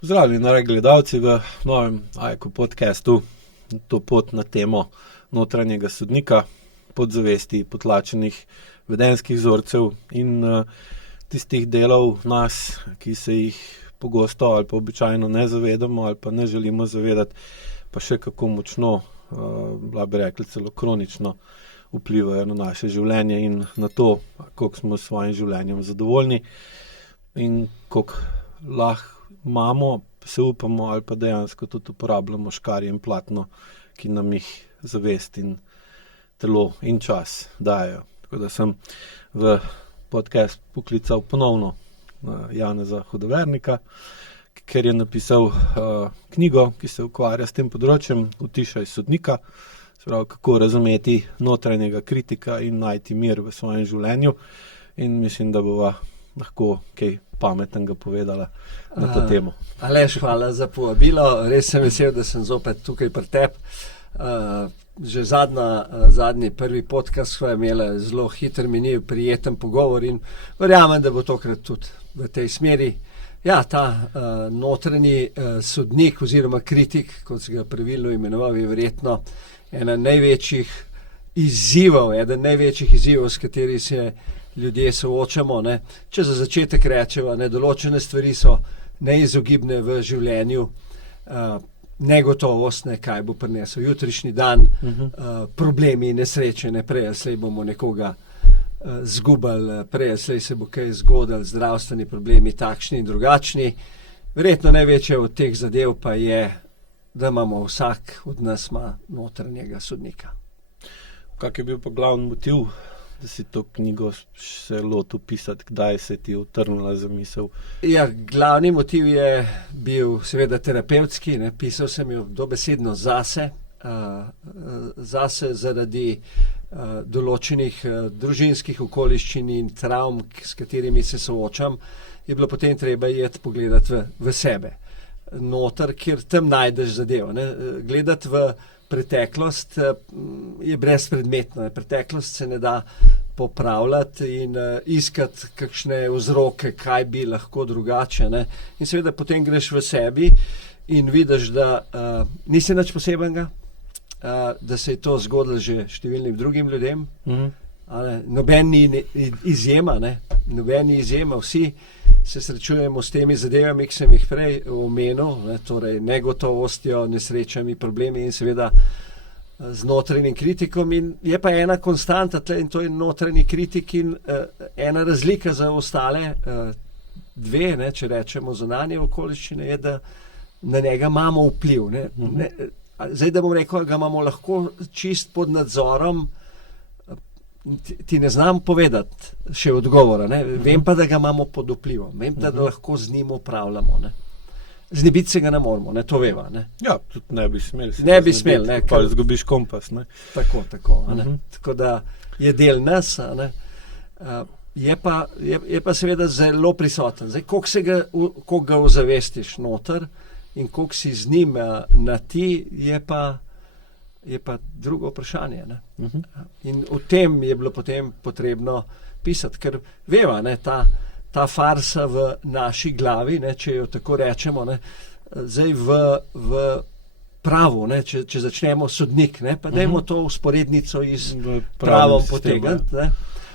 Pozdravljeni, dragi gledalci, v novem AIQ podcastu. To pot na temo notranjega sodnika, podzavesti, potlačenih vedenjskih vzorcev in tistih delov nas, ki se jih pogosto ali pa običajno ne zavedamo ali pa ne želimo zavedati, pa še kako močno, bi rekli celo kronično, vplivajo na naše življenje in na to, koliko smo s svojim življenjem zadovoljni in koliko lahko imamo, se upamo ali pa dejansko tudi uporabljamo škarje in platno, ki nam jih zavest in telo in čas dajo. Tako da sem v podcast poklical ponovno Janeza Hudovernika, ker je napisal knjigo, ki se ukvarja s tem področjem, Utišaj sodnika, se pravi, kako razumeti notranjega kritika in najti mir v svojem življenju, in mislim, da bova lahko kaj pametnega povedala na to temo. Aleš, hvala za povabilo. Res sem vesel, da sem zopet tukaj pri tebi. Že zadnji prvi podcast sva imela zelo hiter minil, prijeten pogovor in verjamem, da bo tokrat tudi v tej smeri. Ja, ta notranji sodnik oziroma kritik, kot se ga pravilno imenoval, je verjetno eden največjih izzivov, s kateri se ljudje soočamo. Ne. Če za začetek rečeva, določene stvari so neizogibne v življenju, negotovost, kaj bo prinesel jutrišnji dan, problemi, nesreče, prej slej bomo nekoga zgubili, prej slej se bo kaj zgodilo, zdravstveni problemi takšni in drugačni. Verjetno največje od teh zadev pa je, da imamo vsak od nas notranjega sodnika. Kak je bil pa glavni motiv, da si to knjigo se lotil pisati, kdaj se ti je utrnila zamisel? Ja, glavni motiv je bil seveda terapevtski, pisal sem jo dobesedno zase zaradi določenih družinskih okoliščin in travm, s katerimi se soočam, je bilo potem treba iti pogledati v sebe. Noter, kjer tam najdeš zadevo. Gledati v preteklost je brezpredmetno. Preteklost se ne da popravljati in iskati kakšne vzroke, kaj bi lahko drugače. In seveda potem greš v sebi in vidiš, da nisi nič posebenega, da se je to zgodilo že številnim drugim ljudem. Noben ni izjema, vsi se srečujemo s temi zadevami, ki sem jih prej omenil, torej negotovostjo, nesrečami, problemi in seveda z notranjim kritikom. In je pa ena konstanta tle, in to je notranji kritik, in ena razlika za ostale dve, če rečemo zunanje okoliščine, je, da na njega imamo vpliv. Zdaj, da bom rekel, ga imamo lahko čist pod nadzorom, ti ne znam povedati še odgovora. Vem pa, da ga imamo pod vplivom. Vem, da lahko z njim upravljamo. Znebiti se ga ne moramo, to veva. Ja, tudi ne bi smeli. Ne bi smeli. Pa izgubiš kompas. Tako. Tako da je del nas. Je pa seveda zelo prisoten. Zdaj, koliko ga ozavestiš noter in koliko si z njim na ti, je pa drugo vprašanje. In o tem je bilo potem potrebno pisati, ker veva, ta farsa v naši glavi, če jo tako rečemo, zdaj v pravu, če začnemo sodnik, pa dajmo to usporednico iz pravom potegniti.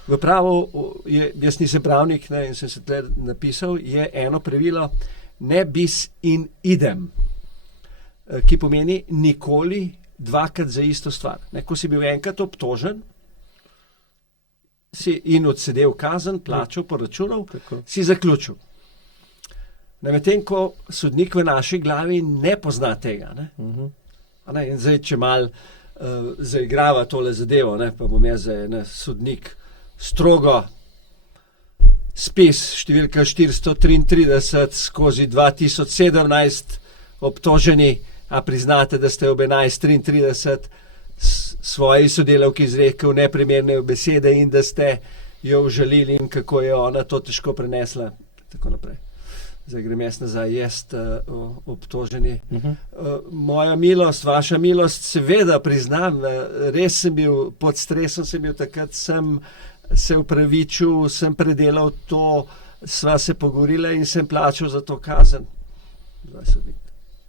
V pravu, jaz nisem pravnik in sem se tle napisal, je eno pravilo ne bis in idem, ki pomeni nikoli dvakrat za isto stvar. Ko si bil enkrat obtožen in odsedel kazen, plačal, poračunal, si zaključil. Medtem ko sodnik v naši glavi ne pozna tega. In zdaj, če mal zaigrava tole zadevo, pa bom jaz sodnik strogo spis številka 433 skozi 2017 obtoženi, a priznate, da ste ob 11:33 svoji sodelavki izrekel neprimerne besede in da ste jo užalili in kako je ona to težko prenesla. Tako naprej. Zdaj grem jaz nazaj, obtoženi. Moja milost, vaša milost, seveda priznam, res sem bil pod stresom, sem bil takrat, sem se upravičil, sem predelal to, sva se pogovorila in sem plačal za to kazen. sodnik.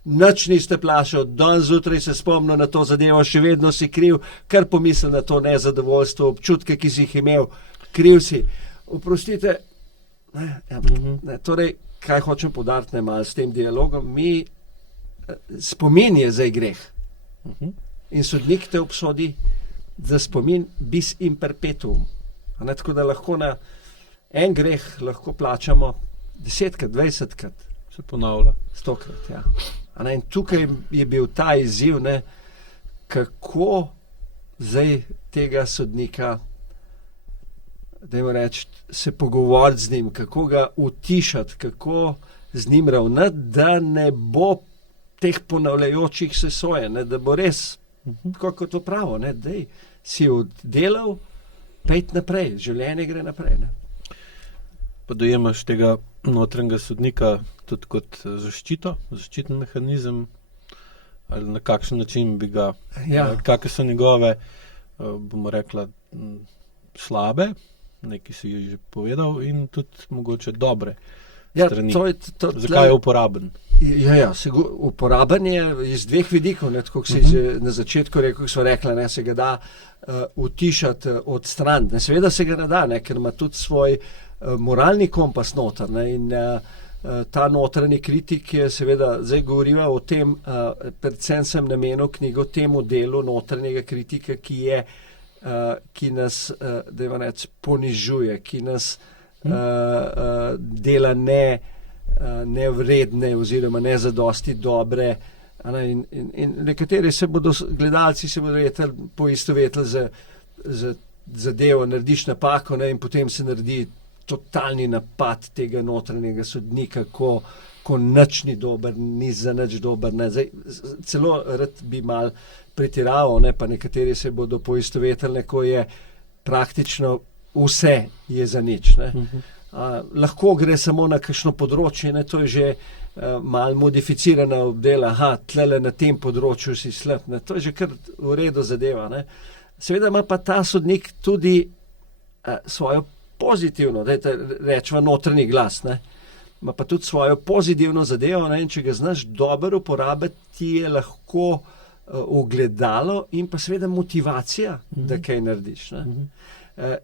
Nič niste plašal, dan zjutraj se spomnil na to zadevo, še vedno si kriv, kar pomisli na to nezadovoljstvo, občutke, ki si jih imel, kriv si. Oprostite, torej, kaj hočem poudariti malo s tem dialogom, spomin je zdaj greh. In sodnik te obsodi za spomin bis in perpetuum. Tako da lahko na en greh lahko plačamo 10-krat, 20-krat. Se ponavlja. 100-krat, ja. In tukaj je bil ta izziv, kako zdaj tega sodnika, dajmo reči, se pogovoriti z njim, kako ga utišati, kako z njim ravnati, da ne bo teh ponavljajočih se sojenj, da bo res, tako kot to pravo, da si oddelal, pejt naprej, življenje gre naprej. Pa dojemaš tega notranjega sodnika tudi kot zaščitni mehanizem, ali na kakšen način bi ga, kakšne so njegove, bomo rekla, slabe, nekaj si že povedal, in tudi mogoče dobre strani. Zakaj je uporaben? Uporaben je iz dveh vidikov, tako kot si že na začetku rekel, ko so rekla, se ga da utišati, odstraniti. Seveda se ga ne da, ker ima tudi svoj moralni kompas noter. In ta notranji kritik je seveda, zdaj govoriva o tem, predvsem sem namenil knjigo temu delu notranjega kritika, ki nas, dajmo reči, ponižuje, ki nas dela nevredne oziroma ne zadosti dobre. In nekateri gledalci se bodo poistovetili z zadevo, narediš napako, in potem se naredi totalni napad tega notranjega sodnika, ko nič ni dober, ni za nič dober. Zdaj, celo rad bi mal pretiraval, pa nekateri se bodo poistovetili, ko je praktično vse je za nič. Lahko gre samo na kakšno področje, to je že malo modificirana obdela, tlele na tem področju si slab, to je že kar v redu zadeva. Seveda ima pa ta sodnik tudi svojo pozitivno, rečemo notranji glas, ima pa tudi svojo pozitivno zadevo, in če ga znaš dobro uporabiti, ti je lahko ogledalo in pa seveda motivacija, da kaj narediš.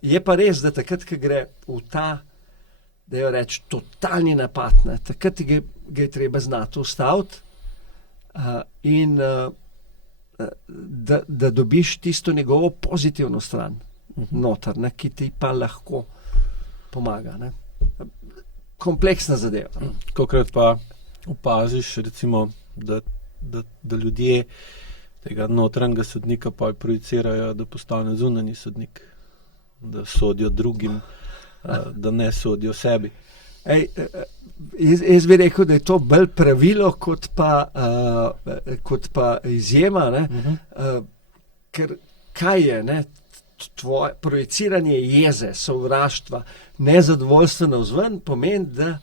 Je pa res, da takrat, ko gre v ta, da jo reči, totalni napad, takrat ga je treba znati ustaviti in da dobiš tisto njegovo pozitivno stran noter, ki ti pa lahko pomaga. Kompleksna zadeva. Kolikrat pa opaziš, recimo, da ljudje tega notranjega sodnika pa projicirajo, da postane zunanji sodnik, da sodijo drugim, da ne sodijo sebi. Jaz bi rekel, da je to bolj pravilo kot pa izjema, ker kaj je, tvoje projiciranje jeze, sovraštva, nezadovoljstva navzven pomeni, da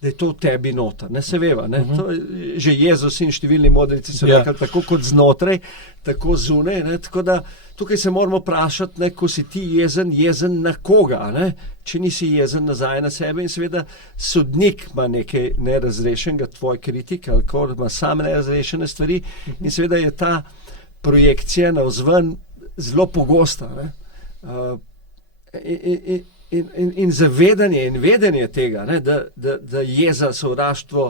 je to v tebi noter. Se veva, to že Jezus in številni modrici so rekli, tako kot znotraj, tako zunaj, tako da tukaj se moramo vprašati, ko si ti jezen na koga, če nisi jezen nazaj na sebe. In seveda sodnik ima nekaj nerazrešenega, tvoj kritik, ali ko ima sam nerazrešene stvari, in seveda je ta projekcija navzven zelo pogosta. In zavedanje in vedenje tega, da jeza, sovraštvo,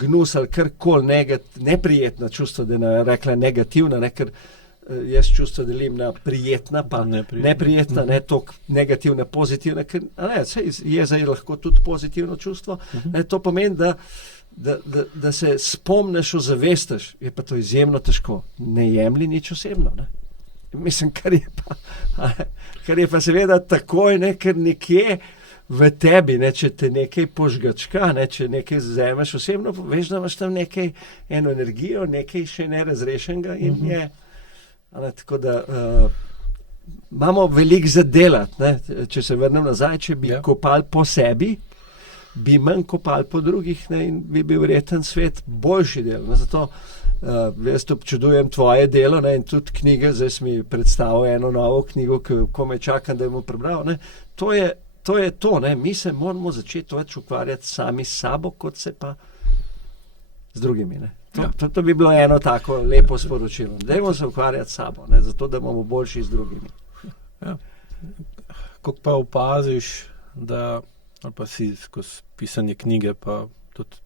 gnus ali karkoli neprijetna čustva, da ne rekla negativna, ker jaz čustva delim na prijetna pa neprijetna, toliko negativna, pozitivna, ker jeza je lahko tudi pozitivno čustvo. To pomeni, da se spomniš, ozavestiš, je pa to izjemno težko. Ne jemlji nič osebno. Mislim, kar je pa seveda takoj, ker nekje v tebi, če te nekaj požgačka, če nekaj vzameš osebno, veš, da imaš tam nekaj, eno energijo, nekaj še nerazrešenega in je. Tako da imamo veliko za delati. Če se vrnem nazaj, če bi kopali po sebi, bi manj kopali po drugih, in bi bil verjeten svet boljši del. Zato jaz občudujem tvoje delo, in tudi knjige, zdaj si mi predstavil eno novo knjigo, ko me čakam, da jo prebral. To je to, mi se moramo začeti več ukvarjati sami s sabo, kot se pa z drugimi. Ne. Ja. To bi bilo eno tako lepo sporočilo. Dajmo se ukvarjati s sabo, ne, zato da bomo boljši z drugimi. Ja. Kako pa opaziš, da ali pa si skozi pisanje knjige, pa tudi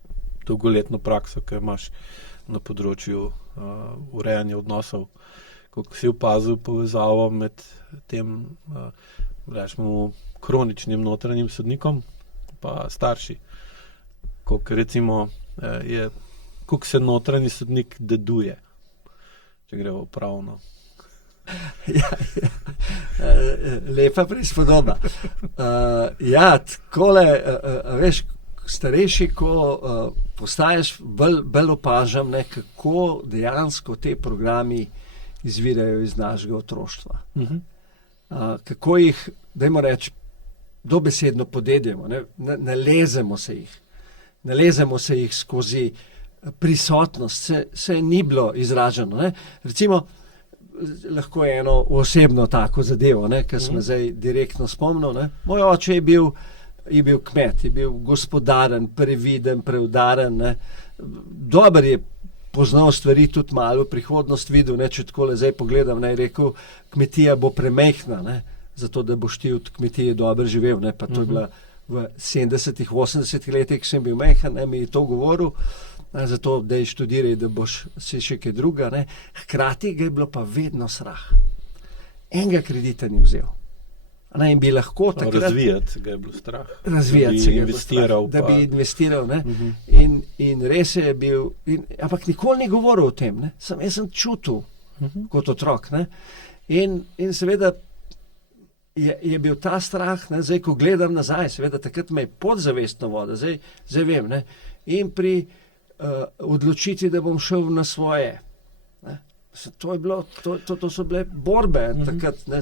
dolgoletno prakso, ki imaš na področju urejanja odnosov, kako si opazil povezavo med tem rečemo kroničnim notranjim sodnikom pa starši. Koliko recimo koliko se notranji sodnik deduje, če gremo pravno. Lepa prispodoba. Takole, veš, starejši, ko postaješ, bolj opažam, ne, kako dejansko te programi izvirajo iz našega otroštva. Kako jih, dajmo reči, dobesedno podedjamo, nalezemo se jih skozi prisotnost, se ni bilo izraženo. Ne. Recimo, lahko eno osebno tako zadevo, ki sem zdaj direktno spomnil. Ne. Moj oče je bil kmet, je bil gospodaren, previden, preudaren. Ne. Dober je poznal stvari, tudi malo prihodnost videl, ne, če takole zdaj pogledam, ne, je rekel, kmetija bo premehna, ne, zato da boš ti od kmetije dobro živel. Ne. Pa to je bila v 70-ih, 80-ih letih, ko sem bil mehen, ne, mi je to govoril, zato da je študiraj, da boš si še kaj druga. Ne. Hkrati ga je bilo pa vedno strah. Enega kredita ni vzel. Ne, in bi lahko takrat... Razvijati ga je bilo strah. Razvijati se ga je bilo strah, da bi investiral. Ne. In res je bil... ampak nikoli ni govoril o tem. Ne. Jaz sem čutil kot otrok. Ne. In seveda je bil ta strah, ne, zdaj, ko gledam nazaj, seveda takrat me je podzavestno voda, zdaj vem. Ne. In pri odločitvi, da bom šel na svoje. Ne. To so bile borbe takrat, ne,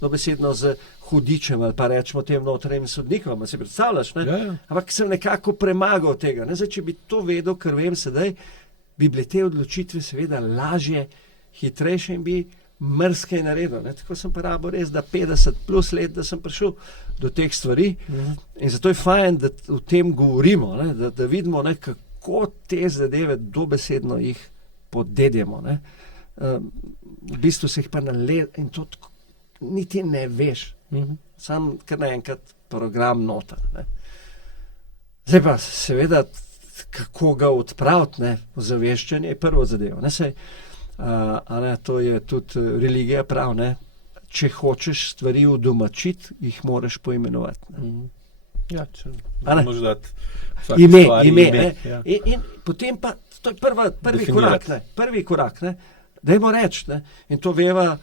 dobesedno z hudičem ali pa rečemo tem notranjim sodnikom, si predstavljaš, ne? Ja. Ampak sem nekako premagal tega. Ne? Zdaj, če bi to vedel, ker vem sedaj, bi bile te odločitve seveda lažje, hitrejše in bi mrskaj naredil. Ne? Tako sem pa rabo res, da 50 plus let, da sem prišel do teh stvari in zato je fajn, da o tem govorimo, ne? Da vidimo, ne, kako te zadeve dobesedno jih podedjemo. Ne? V bistvu se jih pa in to niti ne veš. Sam kar naenkrat program noter. Ne. Zdaj pa seveda, kako ga odpraviti, ne, ozaveščanje je prvo zadevo. To je tudi religija prav, ne. Če hočeš stvari udomačiti, jih moraš poimenovati. Ne. Ja, če moraš dati ime. Ja. In potem pa, to je prvi korak, ne. Dajmo reči, ne. In to veva,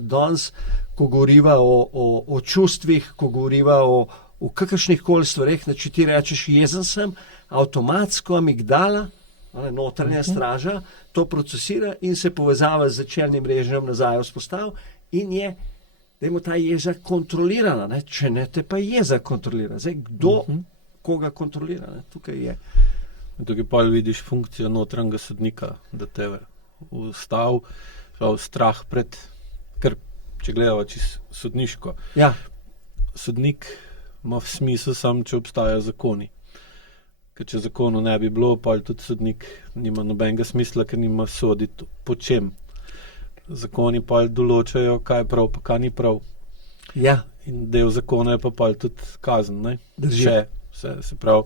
danes, ko govoriva o čustvih, ko govoriva o kakršnih koli stvareh, če ti rečeš jezen sem, avtomatsko amigdala, notranja straža, to procesira in se povezava z začelnim režim nazaj vzpostav in je, dajmo ta jeza kontrolirana, ne? Če ne, te pa jeza kontrolira. Zdaj, kdo koga kontrolira? Ne? Tukaj je. Tukaj pa vidiš funkcijo notranjega sodnika, da te ustav, strah pred, ker če gledamo čisto sodniško. Ja. Sodnik ima v smislu samo, če obstajajo zakoni. Ker če zakonov ne bi bilo, pa tudi sodnik nima nobenega smisla, ker nima soditi po čem. Zakoni pa določajo, kaj je prav, pa kaj ni prav. Ja. In del zakona je pa tudi kazen. Ne? Drži. Se pravi,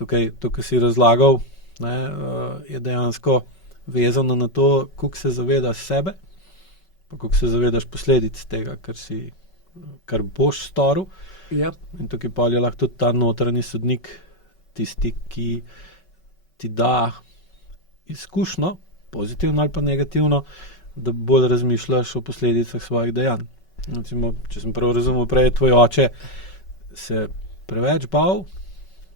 tukaj, to, kar si razlagal, ne, je dejansko vezano na to, koliko se zavedaš sebe, pa koliko se zavedaš posledic tega, kar boš storil. Ja. In tukaj pa je lahko tudi ta notranji sodnik tisti, ki ti da izkušnjo, pozitivno ali pa negativno, da bolj razmišljaš o posledicah svojih dejanj. Recimo, če sem prav razumel, prej tvoj oče se preveč bal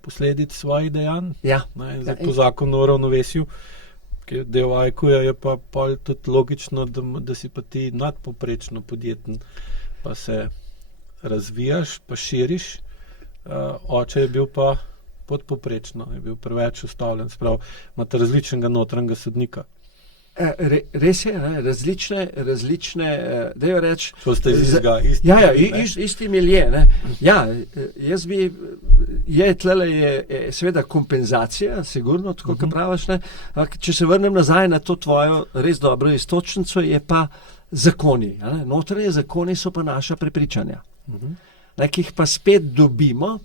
posledic svojih dejanj. Ja. Ne, in zdaj po zakonu o ravnovesju, ki je del IQ-ja, je pa tudi logično, da si pa ti nadpoprečno podjeten, pa se razvijaš, pa širiš. Oče je bil pa podpoprečno, je bil preveč ustavljen, sprav, imate različnega notranjega sodnika. Res je, ne? različne, dajo reči... Što ste iz istega? Isti milje, ne. Ja, jaz bi tlele je seveda kompenzacija, sigurno, tako kot praviš, ne. Ampak če se vrnem nazaj na to tvojo res dobro istočnico, je pa zakoni. Ne. Notranje zakoni so pa naša prepričanja. Ne, ki jih pa spet dobimo,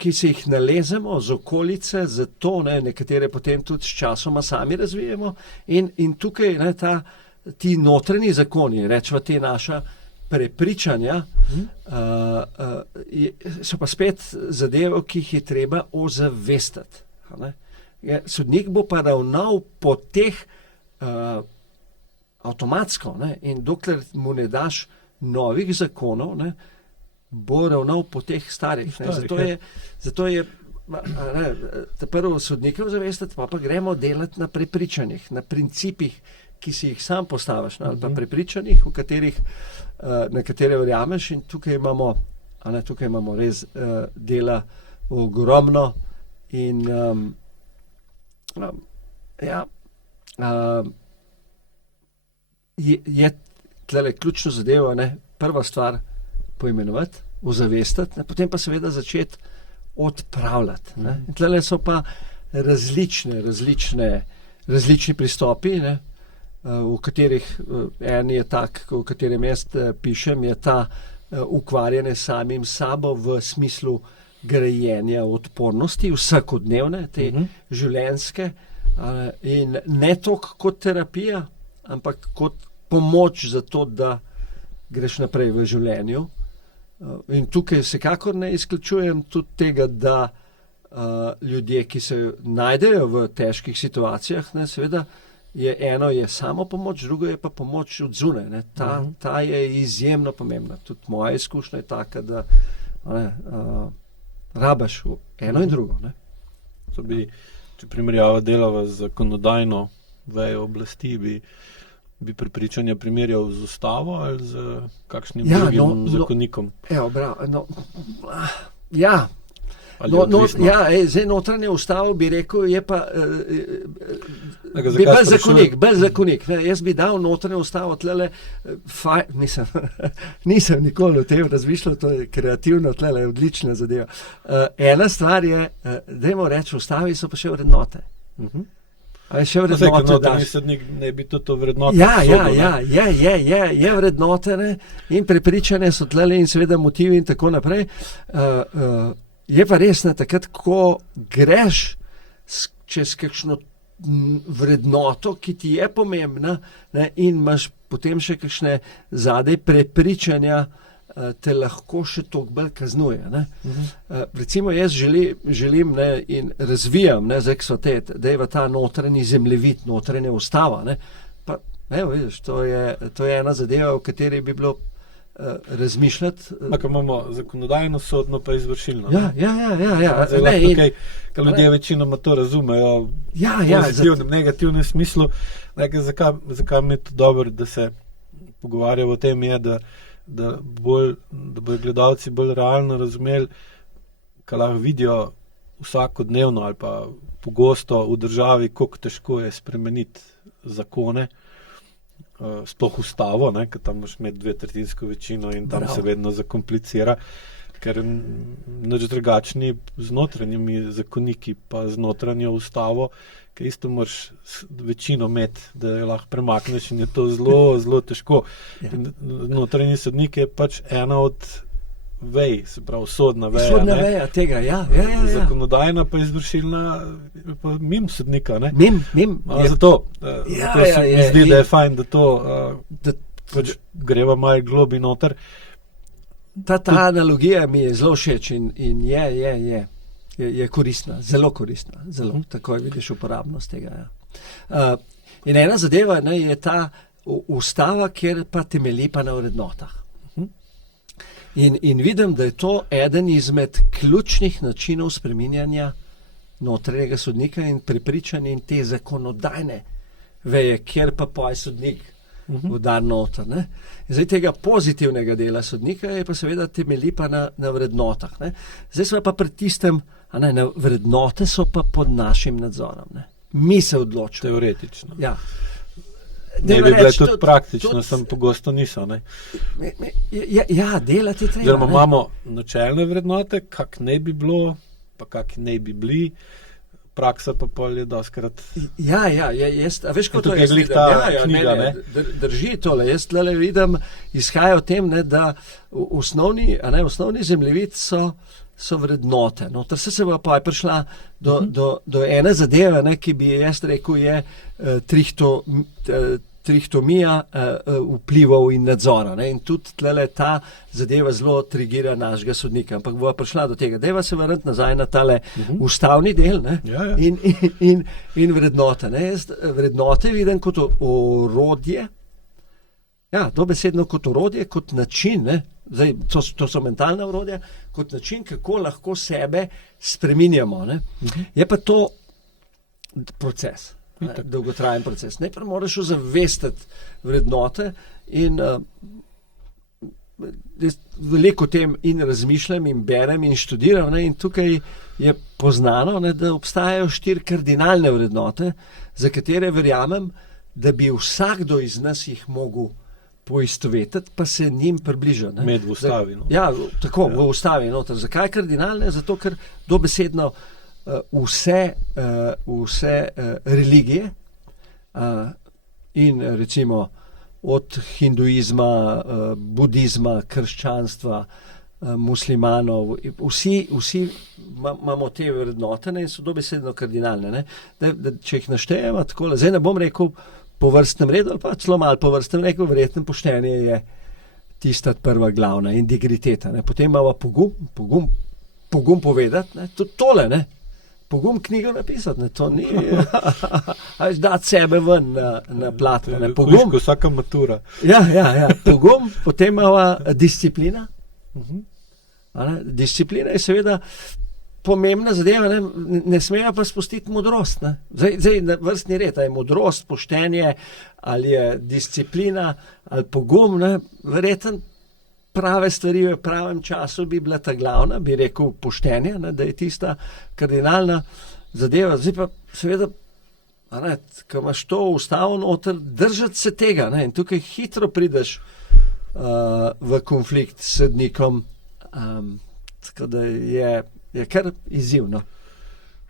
ki se jih nalezemo z okolice, zato nekatere potem tudi s časoma sami razvijemo in tukaj ti notranji zakoni, rečemo te naša prepričanja, so pa spet zadeve, ki jih je treba ozavestiti. Sodnik bo pa ravnal po teh avtomatsko, in dokler mu ne daš novih zakonov, bo ravnal po teh starih. Zato je prvo sodnika ozavestiti, pa gremo delati na prepričanjih, na principih, ki si jih sam postaviš, ali pa prepričanjih, na katere verjameš, in tukaj imamo res dela ogromno in je tlele ključno zadevo, prva stvar poimenovati, ozavestiti, potem pa seveda začeti odpravljati. In tlele so pa različni pristopi, v katerih en je tak, v katerem jaz pišem, je ta ukvarjanje samim sabo v smislu grajenja odpornosti, vsakodnevne, te življenjske, in ne toliko kot terapija, ampak kot pomoč za to, da greš naprej v življenju. In tukaj vsekakor ne izključujem tudi tega, da ljudje, ki se najdejo v težkih situacijah, seveda eno je samo pomoč, drugo je pa pomoč od zunaj. Ta je izjemno pomembna. Tudi moja izkušnja je taka, da rabaš eno in drugo. Če primerjava delava z zakonodajno vejo oblasti, bi prepričanja primerjal z ustavo ali z kakšnim drugim zakonikom? Zdaj notranje ustavo bi rekel, je pa bolj zakonik. Jaz bi dal notranje ustavo tlele, nisem nikoli o tem razmišljal, to je kreativno, tlele je odlična zadeva. Ena stvar je, dajmo reči, v ustavi so pa še vrednote. Še vrednote daš. Sodnik ne bi to vrednote. Je vrednote, in prepričane so tlele in seveda motivi in tako naprej. Je pa res, takrat, ko greš čez kakšno vrednoto, ki ti je pomembna, in imaš potem še kakšne zadaj prepričanja, te lahko še toliko bolj kaznuje. Recimo jaz želim in razvijam za eksotet, da je ta notranji zemljevid, notranja ustava. Pa, vidiš, to je ena zadeva, o kateri bi bilo razmišljati. Imamo zakonodajno, sodno pa izvršilno. Ja. Ker ljudje večinoma to razumejo v pozitivnem, negativnem smislu. Zakaj mi je to dobro, da se pogovarjamo o tem, je, da bodo gledalci bolj realno razumeli, kaj lahko vidijo vsakodnevno ali pa pogosto v državi, koliko težko je spremeniti zakone, sploh ustavo, ker tam moraš imeti 2/3 večino in tam se vedno zakomplicira, ker nič drugačni z notranjimi zakoniki pa z notranjo ustavo, ker isto moraš večino imeti, da jo lahko premakneš in je to zelo, zelo težko. Notranji sodnik je pač ena od vej, se pravi sodna veja. Sodna veja tega, ja. Zakonodajna pa izvršilna pa mimo sodnika, ne? Mim. Zato se mi zdi, da je fajn, da to pač greva malo globi noter. Ta analogija mi je zelo všeč in je koristna, zelo koristna. Zelo, tako je vidiš uporabnost tega. In ena zadeva je ta ustava, kjer pa temelji pa na vrednotah. In vidim, da je to eden izmed ključnih načinov spreminjanja notranjega sodnika in prepričanja in te zakonodajne veje, kjer pa poje sodnik udar noter. Zdaj tega pozitivnega dela sodnika je pa seveda temelji pa na vrednotah. Zdaj smo pa pred tistem, vrednote so pa pod našim nadzorom. Mi se odločimo. Teoretično. Ja. Ne bi bile tudi praktično, sem pogosto niso. Ne? Ja, delati treba. Oziroma imamo načelne vrednote, kak ne bi bilo, pa kak ne bi bili, praksa pa pol je doskrat. Ja, jaz, a veš, kot to tukaj jaz glih vidim? ta knjiga, ne? Drži tole, jaz tlele vidim, izhaja o tem, ne, da osnovni zemljevid so vrednote. No, ter se bo pa je prišla do ene zadeve, ne, ki bi jaz rekel, je trihtomija vplivov in nadzora. Ne, in tudi tlele ta zadeva zelo trigira našega sodnika. Ampak bo prišla do tega. Dajva se vrniti nazaj na tale ustavni del, ne, in vrednote. Ne. Jaz vrednote vidim kot orodje, dobesedno kot orodje, kot način, ne. Zdaj, to so mentalna orodja, kot način, kako lahko sebe spreminjamo. Ne. Je pa to proces, dolgotrajen proces. Najprej moraš ozavestiti vrednote in veliko o tem in razmišljam in berem in študiram, ne, in tukaj je poznano, ne, da obstajajo 4 kardinalne vrednote, za katere verjamem, da bi vsakdo iz nas jih mogel poistovetiti, pa se njim približa. Med v ustavi. No. Ja, tako, v ustavi. Noter. Zakaj kardinalne? Zato, ker dobesedno vse religije in recimo od hinduizma, budizma, krščanstva, muslimanov, vsi imamo te vrednote, ne, in so dobesedno kardinalne. Ne. Da, če jih naštejemo takole, zdaj ne bom rekel po vrstnem redu, ali pa celo malo po vrstnem redu, verjetno poštenje je tista prva glavna, integriteta. Ne. Potem imamo pogum povedati, ne. Tudi tole, ne. Pogum knjigo napisati, ne. To ni dati sebe ven na platno. Pogum, vsaka matura. Ja, pogum, potem imamo disciplina. Disciplina je seveda pomembna zadeva, ne smejo pa spustiti modrost. Ne. Zdaj na vrstni red, ali je modrost, poštenje, ali je disciplina, ali pogum, ne, verjetno prave stvari v pravem času bi bila ta glavna, bi rekel poštenje, ne, da je tista kardinalna zadeva. Zdaj pa seveda, ko imaš to ustavo noter, držati se tega, ne, in tukaj hitro prideš v konflikt s sodnikom, tako da je kar izzivno.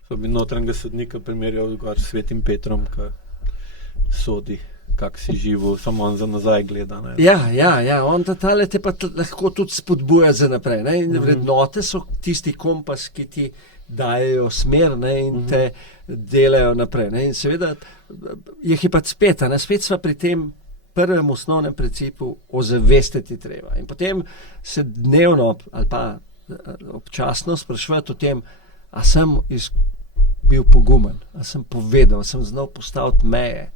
So bi notranjega sodnika primerjal s Svetim Petrom, ki sodi, kak si živel, samo on za nazaj gleda. Ne? Ja, on tale te pa lahko tudi spodbuja za naprej. Ne? In vrednote so tisti kompas, ki ti dajejo smer, ne? In te delajo naprej. Ne? In seveda jih je pa spet sva pri tem prvem osnovnem principu ozavestiti treba. In potem se dnevno ali pa občasno spraševati o tem, a sem bil pogumen, a sem povedal, a sem znal postaviti meje,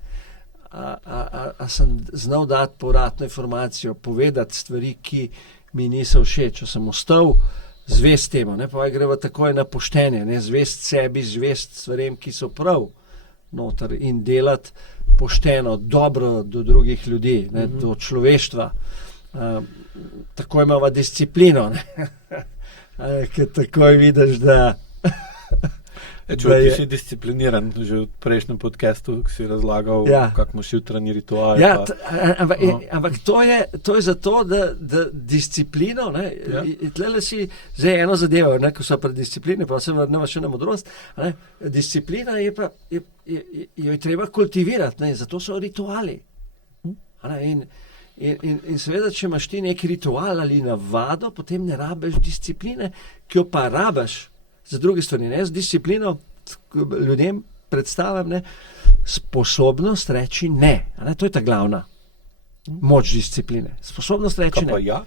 a sem znal dati povratno informacijo, povedati stvari, ki mi niso všeč, a sem ostal zvest temu, ne, pa greva takoj na poštenje, ne, zvest sebi, zvest stvarem, ki so prav noter in delati pošteno, dobro do drugih ljudi, ne, do človeštva. Tako imamo disciplino, ne. Ker takoj vidiš, da ti si discipliniran, že v prejšnjem podcastu si razlagal, kako imaš jutranji ritual. Ja, ampak to je zato, da disciplino, ne, tlele si zdaj eno zadevo, ne, ko so pred discipline, pa se vrnemo še na modrost, ne, disciplina jo je treba kultivirati, ne, zato so rituali. In seveda, če imaš ti neki ritual ali navado, potem ne rabiš discipline, ki jo pa rabiš za druge stvari. Ne? Z disciplino ljudem predstavljam, ne, sposobnost reči ne. To je ta glavna moč discipline. Sposobnost reči ne. Kaj pa ja?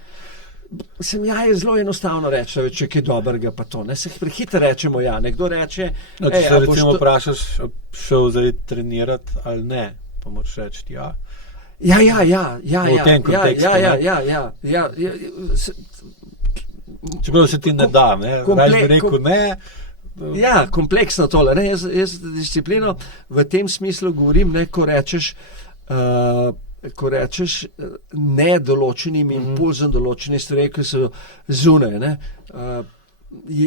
Je zelo enostavno reči, če je kaj dobrega, pa to. Ne? Se prehitro rečemo ja. Nekdo reče... No, če se recimo vprašaš, šel zdaj trenirati ali ne, pa moraš reči ja. Ja. V tem kontekstu. Ja. Čeprav se ti ne da, ne? Rač bi rekel ne. Ja, kompleksno tole. Ne? Jaz disciplino v tem smislu govorim, ne, ko rečeš ne določenim impulzom, določenim stvarem, ki so zunaj. Ne?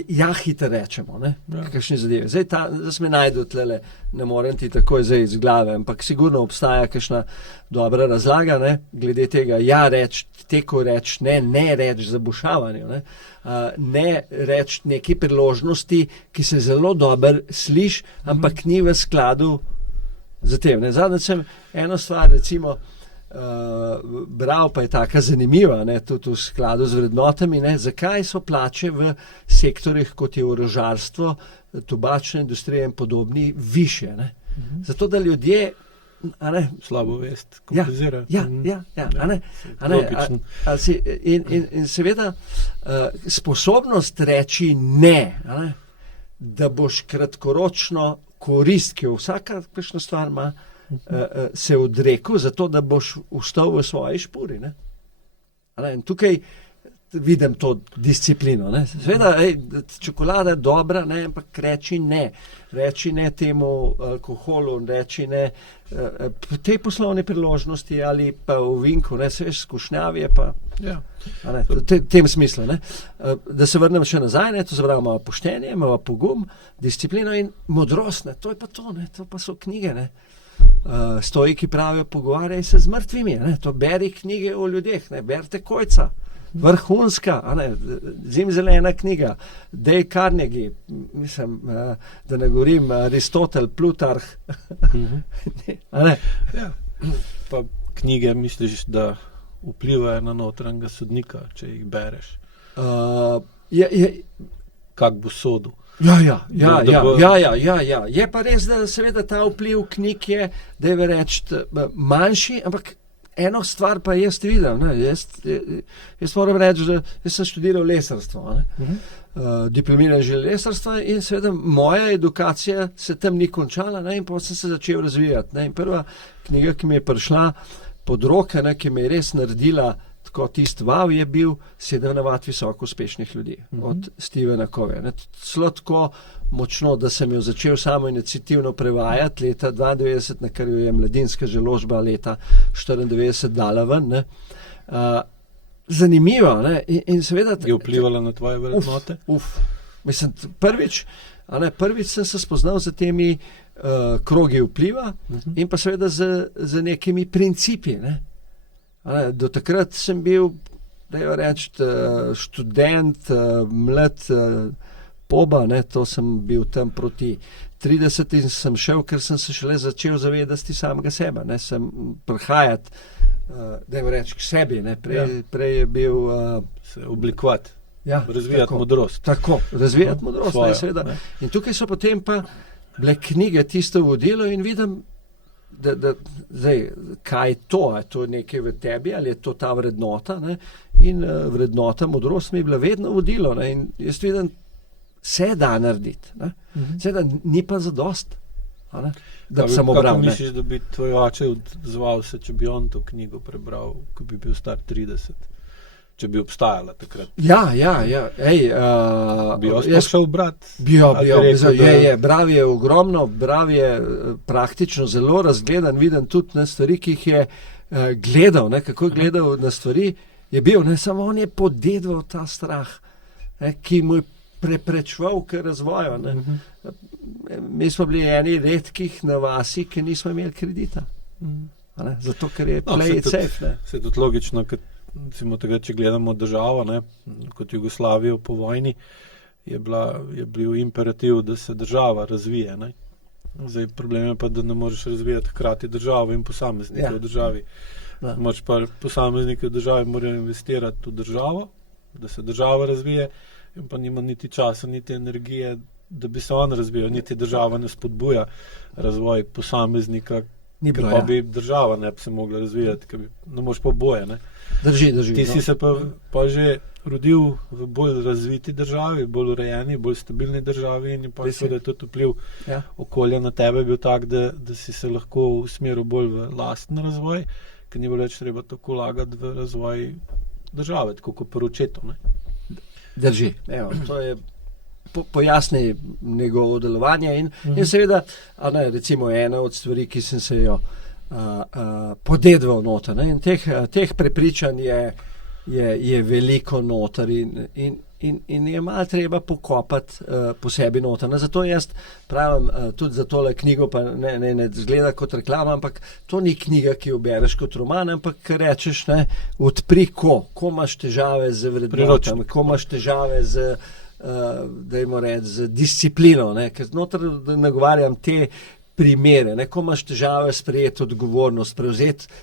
ja hitro rečemo, ne, Ja. kakšne zadeve. Zdaj se me najdu tlele, ne morem ti takoj zdaj iz glave, ampak sigurno obstaja kakšna dobra razlaga, ne, glede tega, ja reč, teko reč, ne reč zabušavanju, ne reč neki priložnosti, ki se zelo dobro sliši, ampak ni v skladu z tem. Ne. Zadnjič sem eno stvar, recimo, bral, pa je taka zanimiva, ne, tudi v skladu z vrednotami, ne, zakaj so plače v sektorjih, kot je orožarstvo, tobačna industrija in podobni, višje. Ne. Zato, da ljudje slabo vest kompenzirajo. In seveda sposobnost reči ne, da boš kratkoročno korist, ki jo vsaka kakšna stvar ima, se odrekel, zato da boš ustal v svoji špuri. Ne? In tukaj vidim to disciplino. Ne? Seveda, čokolada je dobra, ne? Ampak reči ne. Reči ne temu alkoholu, reči ne tej poslovni priložnosti ali pa v vinku, ne, se veš, skušnjavi je pa v tem smislu. Ne? Da se vrnem še nazaj, ne? To se pravi, imamo poštenje, imamo pogum, disciplino in modrost, ne? To je pa to, ne? To pa so knjige. Ne? Stoiki pravijo, pogovarjaj se z mrtvimi, ne? To beri knjige o ljudeh, ne? Berite Kojca. Vrhunska, zimzelena knjiga, Dale Carnegie, mislim, da ne govorim, Aristotel, Plutarh. Ja. Pa knjige misliš, da vplivajo na notranjega sodnika, če jih bereš? Kak bo sodil? Ja. Je pa res, da seveda ta vpliv knjig je, da je reči, manjši, ampak eno stvar pa jaz vidim. Jaz moram reči, da jaz sem študiral lesarstvo. Diplomiran že lesarstva in seveda moja edukacija se tam ni končala, ne, in potem sem se začel razvijati. Ne, in prva knjiga, ki mi je prišla pod roke, ne, ki me je res naredila tako tisti wow, je bil 7 navad visoko uspešnih ljudi od Stephena Coveyja. Celo tako močno, da sem jo začel samo iniciativno prevajati leta 92, na kar jo je Mladinska založba leta 94 dala ven. Ne. Zanimivo. Ne. In seveda je vplivala na tvoje vrednote? Mislim, prvič sem se spoznal z temi krogi vpliva in pa seveda z nekimi principi. Ne. Do takrat sem bil, da jo reči, študent, mlad poba, ne, to sem bil tam proti 30 in sem šel, ker sem se šele začel zavedati samega sebe, ne, sem prihajati, da jo reči, k sebi, ne, prej je bil se oblikovati, razvijati modrost. Tako, razvijati modrost, svojo, ne, seveda. Ne. In tukaj so potem pa bile knjige tisto vodilo in vidim, da zdaj, kaj je to? Je to nekaj v tebi ali je to ta vrednota? Ne? In vrednota, modrost mi je bila vedno vodilo. Ne? In jaz vidim, se da narediti. Seveda ni pa zadost. Da bi samo bral. Kako misliš, da bi tvoj oče odzval se, če bi on to knjigo prebral, ko bi bil star 30? Če bi obstajala takrat. Ja. Bi jaz šel brati? Bral je ogromno, bral je praktično zelo razgledan, viden tudi na stvari, ki jih je gledal, ne, kako je gledal na stvari, je bil, ne, samo on je podedval ta strah, ne, ki mu je preprečeval k razvoju. Ne. Mi smo bili eni redkih na vasi, ki nismo imeli kredita. Ne, zato, ker je play it safe. Se je tudi logično, recimo tega, če gledamo državo, ne, kot Jugoslavijo po vojni, je bil imperativ, da se država razvije. Ne. Zdaj, problem je pa, da ne moreš razvijati hkrati državo in posameznike v državi. Moč pa posameznike v državi morajo investirati v državo, da se država razvije, in pa nima niti časa, niti energije, da bi se on razvijal, niti država ne spodbuja razvoj posameznika, ker pa bi država ne bi se mogla razvijati, ker ne moš pa oboje. Ne. Drži. Ti si se pa že rodil v bolj razviti državi, bolj urejeni, bolj stabilni državi in je pa seveda tudi vpliv okolja na tebe bil tak, da si se lahko usmeril bolj v lasten razvoj, ker ni bilo več treba tako vlagati v razvoj države, tako kot pri očetu. Drži. Evo, to je pojasni njegovo delovanje in seveda, recimo ena od stvari, ki sem se jo podedval noter. In teh prepričanj je veliko noter in in je malo treba pokopati po sebi noter. No, zato jaz pravim, tudi za tole knjigo, pa ne zgleda kot reklama, ampak to ni knjiga, ki jo bereš kot roman, ampak rečeš, ne, odpri ko imaš težave z vrednotami, ko imaš težave z dajmo reči, z disciplino, ne, ker noter nagovarjam te primere, ne, ko imaš težave sprejeti odgovornost,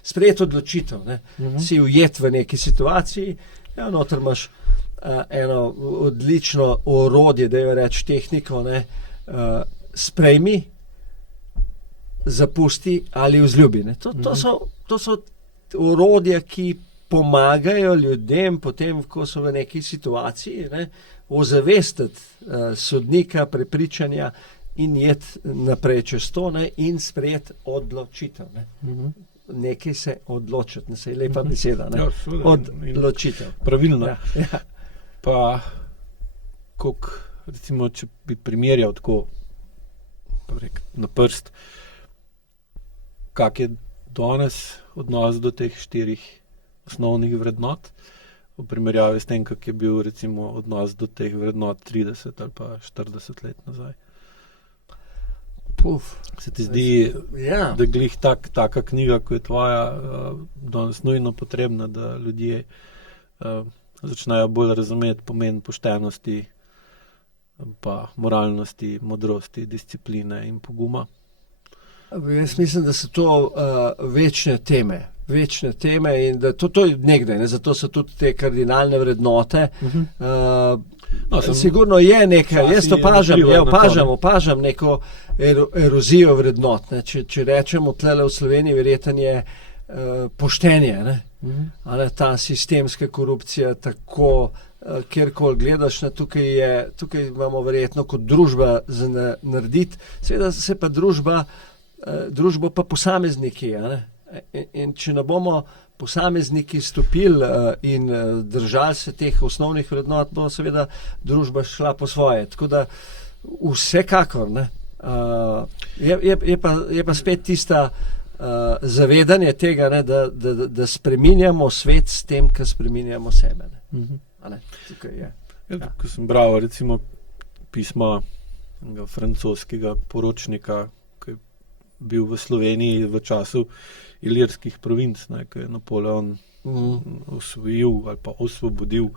sprejeti odločitev, ne, si ujet v neki situaciji, ja, noter imaš eno odlično orodje, da je reč tehniko, ne, sprejmi, zapusti ali vzljubi. Ne. To so orodja, ki pomagajo ljudem potem, ko so v neki situaciji, ne, ozavestiti sodnika, prepričanja in jeti naprej čez to, ne, in sprejeti odločitev. Ne. Nekaj se odločiti, ne, se je lepa beseda. Ne. Odločitev. Pravilno. Ja. Pa, recimo, če bi primerjal tako na prst, kak je danes odnos do teh 4 osnovnih vrednot, v primerjavi s tem, kak je bil recimo odnos do teh vrednot 30 ali pa 40 let nazaj. Se ti zdi, da glih taka knjiga, ko je tvoja, danes nujno potrebna, da ljudje začnejo bolj razumeti pomen poštenosti, pa moralnosti, modrosti, discipline in poguma? Jaz mislim, da so to večne teme in da to je nekdaj, ne? Zato so tudi te kardinalne vrednote. Sigurno je nekaj, jaz opažam neko erozijo vrednot. Ne? Če rečemo tlele v Sloveniji, verjetno je poštenje, ne? Ta sistemska korupcija, tako kjerkoli gledaš, ne? Tukaj imamo verjetno kot družba za narediti, seveda se pa družbo pa posamezniki, ne? In če ne bomo posamezniki stopili in držali se teh osnovnih vrednot, bo seveda družba šla po svoje. Tako da vsekakor, ne, je pa spet tista zavedanje tega, ne, da spreminjamo svet s tem, kar spreminjamo sebe. Ne. Tukaj je. Ko sem bral recimo pisma francoskega poročnika, ki je bil v Sloveniji v času ilirskih provinc, ne, ko je Napoleon osvojil ali pa osvobodil,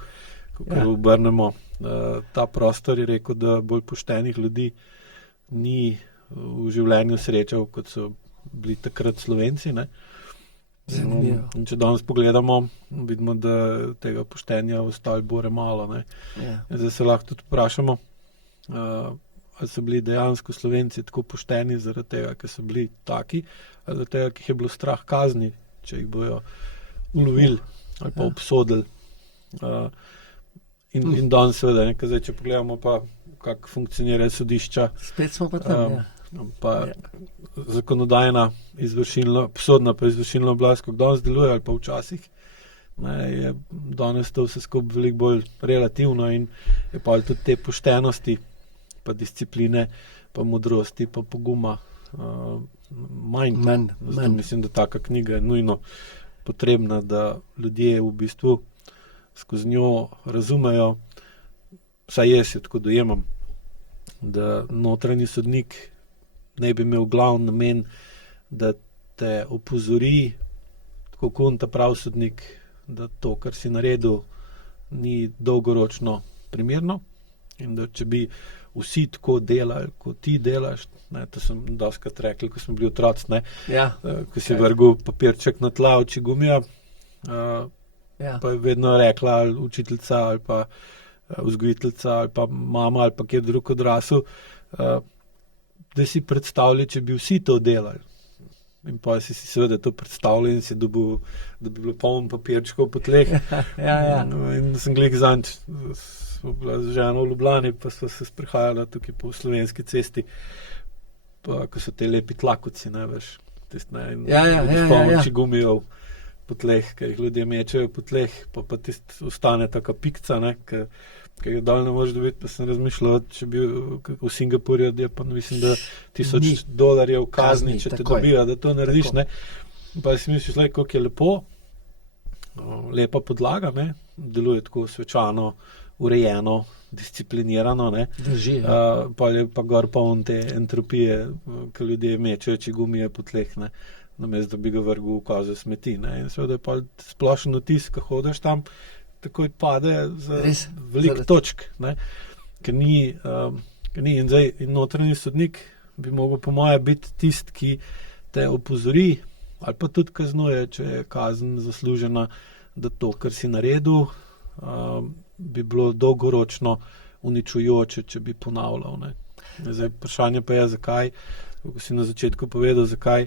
kako obrnemo ta prostor, je rekel, da bolj poštenih ljudi ni v življenju srečal, kot so bili takrat Slovenci. Ne. In če danes pogledamo, vidimo, da tega poštenja ostalo bore malo. Ne. Zdaj se lahko tudi vprašamo, ali so bili dejansko Slovenci tako pošteni zaradi tega, ker so bili taki, ali zaradi tega, ker jih je bilo strah kazni, če jih bojo ulovili ali pa obsodili. In danes seveda, ne, zdaj, če pogledamo pa, kako funkcionirajo sodišča, spet smo pa tam, pa zakonodajna, sodna pa izvršilna oblast, kako danes deluje ali pa včasih, ne, je danes to vse skupaj veliko bolj relativno in je pa tudi te poštenosti, pa discipline, pa modrosti, pa poguma manj. Zato mislim, da taka knjiga je nujno potrebna, da ljudje v bistvu skozi njo razumejo, vsaj jaz jo tako dojemam, da notranji sodnik ne bi imel glavni namen, da te opozori, tako kot ta prav sodnik, da to, kar si naredil, ni dolgoročno primerno in da če bi vsi tako delali, kot ti delaš, ne, to sem dostikrat rekel, ko smo bili otroci, ne, ko si vrgel papirček na tla oči gumija, pa je vedno rekla ali učiteljica ali pa vzgojiteljica ali pa mama ali pa kjer drug odrasel, da si predstavljali, če bi vsi to delali. In pa si seveda to predstavljal in si dobil, da bi bilo polno papirčkov po tleh. In sem glih zanj, smo bila z ženo v Ljubljani, pa smo se sprehajala tukaj po Slovenski cesti, pa ko so te lepi tlakoci, ne, veš, tist, ne, in polnoči gumijev po tleh, ki jih ljudje mečejo po tleh, pa tist ostane taka pikca, ne, ki jo dal ne možeš dobiti, pa sem razmišljal, če bi v Singapurju, je pa mislim, da $1000 kazni, če te dobijo, da to narediš, ne. Pa si misliš, koliko je lepo, lepa podlaga, ne, deluje tako svečano, urejeno, disciplinirano, ne. Drži, ja. Pol je pa gor poln te entropije, ki ljudje mečejo, če gumije po tleh, ne, namesto da bi ga vrgel v kozo smeti, ne. In seveda je pol splošen vtis, ko hodiš tam, takoj pade za veliko točk, ne, ker ni, in zdaj in notranji sodnik bi mogel po moje biti tisti, ki te opozori ali pa tudi kaznuje, če je kazen zaslužena, da to, kar si naredil, bi bilo dolgoročno uničujoče, če bi ponavljal, ne. Zdaj, vprašanje pa je, zakaj, kako si na začetku povedal, zakaj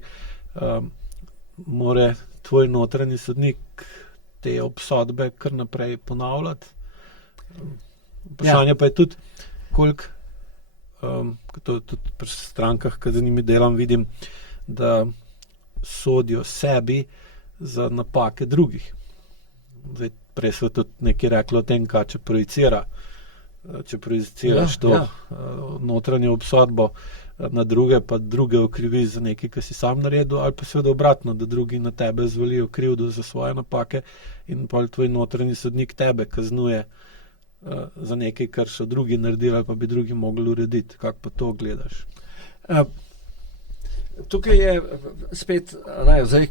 more tvoj notranji sodnik te obsodbe kar naprej ponavljati. Vprašanje pa je tudi, koliko, to tudi pri strankah, ki z njimi delam, vidim, da sodijo sebi za napake drugih. Zdaj, prej so tudi nekaj rekli o tem, kaj če projiciraš notranjo obsodbo na druge, pa druge okriviš za nekaj, ki si sam naredil, ali pa seveda obratno, da drugi na tebe zvalijo krivdo za svoje napake in pol tvoj notranji sodnik tebe kaznuje za nekaj, kar so drugi naredili, ali pa bi drugi mogli urediti. Kako pa to gledaš? Tukaj je spet, zdaj,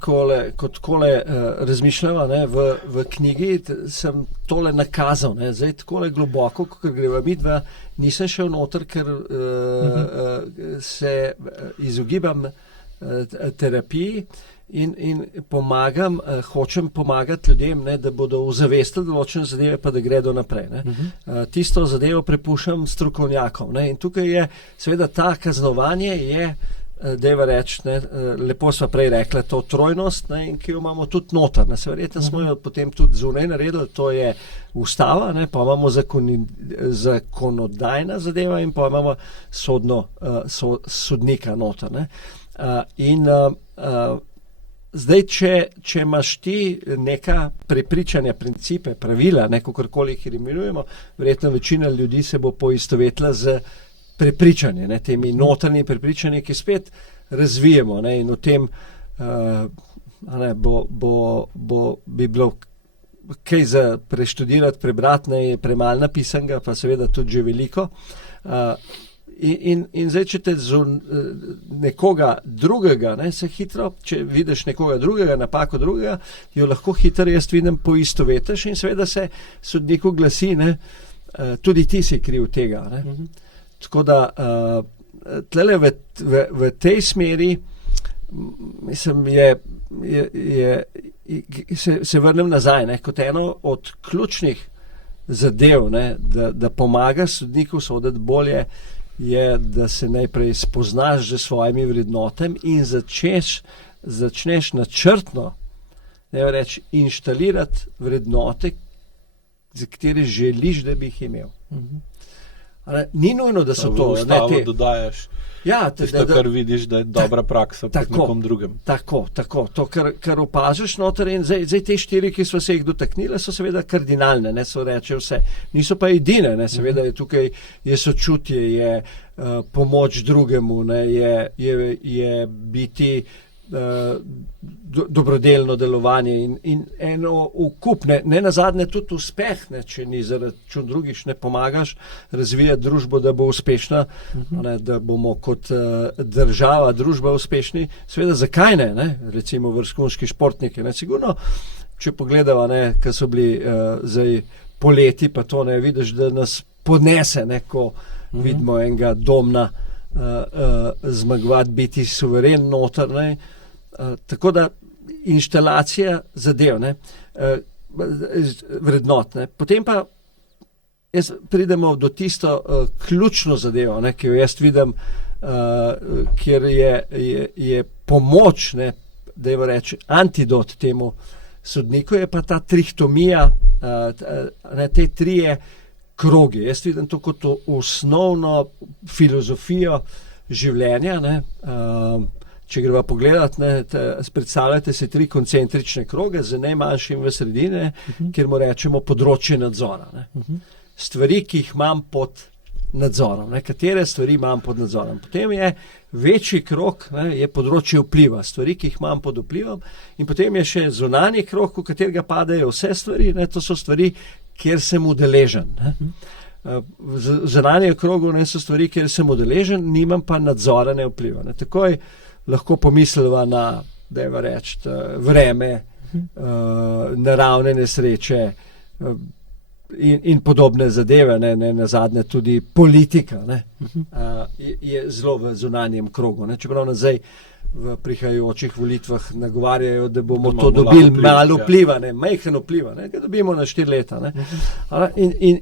kot takole razmišljava, v knjigi sem tole nakazal, zdaj takole globoko, kot greva midva, nisem šel noter, ker se izogibam terapiji in pomagam, hočem pomagati ljudem, da bodo ozavestili določene zadeve, pa da gredo naprej. Tisto zadevo prepuščam strokovnjakom. In tukaj je, seveda, ta kaznovanje je, dajva reči, lepo sva prej rekla, to trojnost, in ki jo imamo tudi noter. Verjetno smo jo potem tudi zunaj naredili, to je ustava, pa imamo zakonodajna zadeva in pa imamo sodnika noter. In zdaj, če imaš ti neka prepričanja, principe, pravila, kakorkoli jih imenujemo, verjetno večina ljudi se bo poistovetila z prepričanje, temi notranji prepričanje, ki spet razvijemo, in o tem bi bilo kaj za preštudirati, prebrati, je premalo napisanega, pa seveda tudi že veliko. In zdaj, če te nekoga drugega, se hitro, če vidiš nekoga drugega, napako drugega, jo lahko hitro, jaz vidim, poistovetiš in seveda se sodniku glasi, tudi ti si kriv tega. Tako da tlele v tej smeri, mislim, se vrnem nazaj, kot eno od ključnih zadev, da pomagaš sodniku soditi bolje, je, da se najprej spoznaš že svojimi vrednotami in začneš načrtno, inštalirati vrednote, za katere želiš, da bi jih imel. Ni nujno, da so to. V ustavo dodajaš tisto, kar vidiš, da je dobra praksa pri nekom drugem. Tako. To, kar opažiš noter in zdaj te 4, ki so se jih dotaknile, so seveda kardinalne, so reče vse. Niso pa edine, seveda je tukaj je sočutje, je pomoč drugemu, je biti dobrodelno delovanje in eno ukup, ne nazadnje tudi uspeh, če ni za račun drugih, ne pomagaš razvijati družbo, da bo uspešna, da bomo kot država, družba uspešni. Seveda, zakaj ne? Recimo vrhunski športniki, sigurno, če pogledava, kaj so bili zdaj poleti, pa to vidiš, da nas podnese, ko vidimo enega Domna zmagovati, biti suveren noter, tako da inštalacija zadev, vrednot. Potem pa pridemo do tisto ključno zadevo, ki jo jaz vidim, kjer je pomoč, dajmo reči, antidot temu sodniku, je pa ta trihtomija, te trije krogi. Jaz vidim to kot osnovno filozofijo življenja, če greva pogledati, predstavljate si 3 koncentrične kroge z najmanjšim v sredine, kjer mu rečemo področje nadzora. Stvari, ki jih imam pod nadzorom. Katere stvari imam pod nadzorom. Potem je večji krog, je področje vpliva. Stvari, ki jih imam pod vplivom. In potem je še zunanji krog, v katerega padajo vse stvari. To so stvari, kjer sem udeležen. Ne. V zunanjem krogu so stvari, kjer sem udeležen, nimam pa nadzora, ne vpliva. Ne. Takoj lahko pomisliva na, dajva reči, vreme, naravne nesreče in podobne zadeve, ne nazadnje tudi politika, ne, je zelo v zunanjem krogu. Ne. Čeprav nazaj v prihajajočih volitvah nagovarjajo, da bomo to dobili malo vpliva, majhen vpliva, ga dobimo na 4 leta. Ne.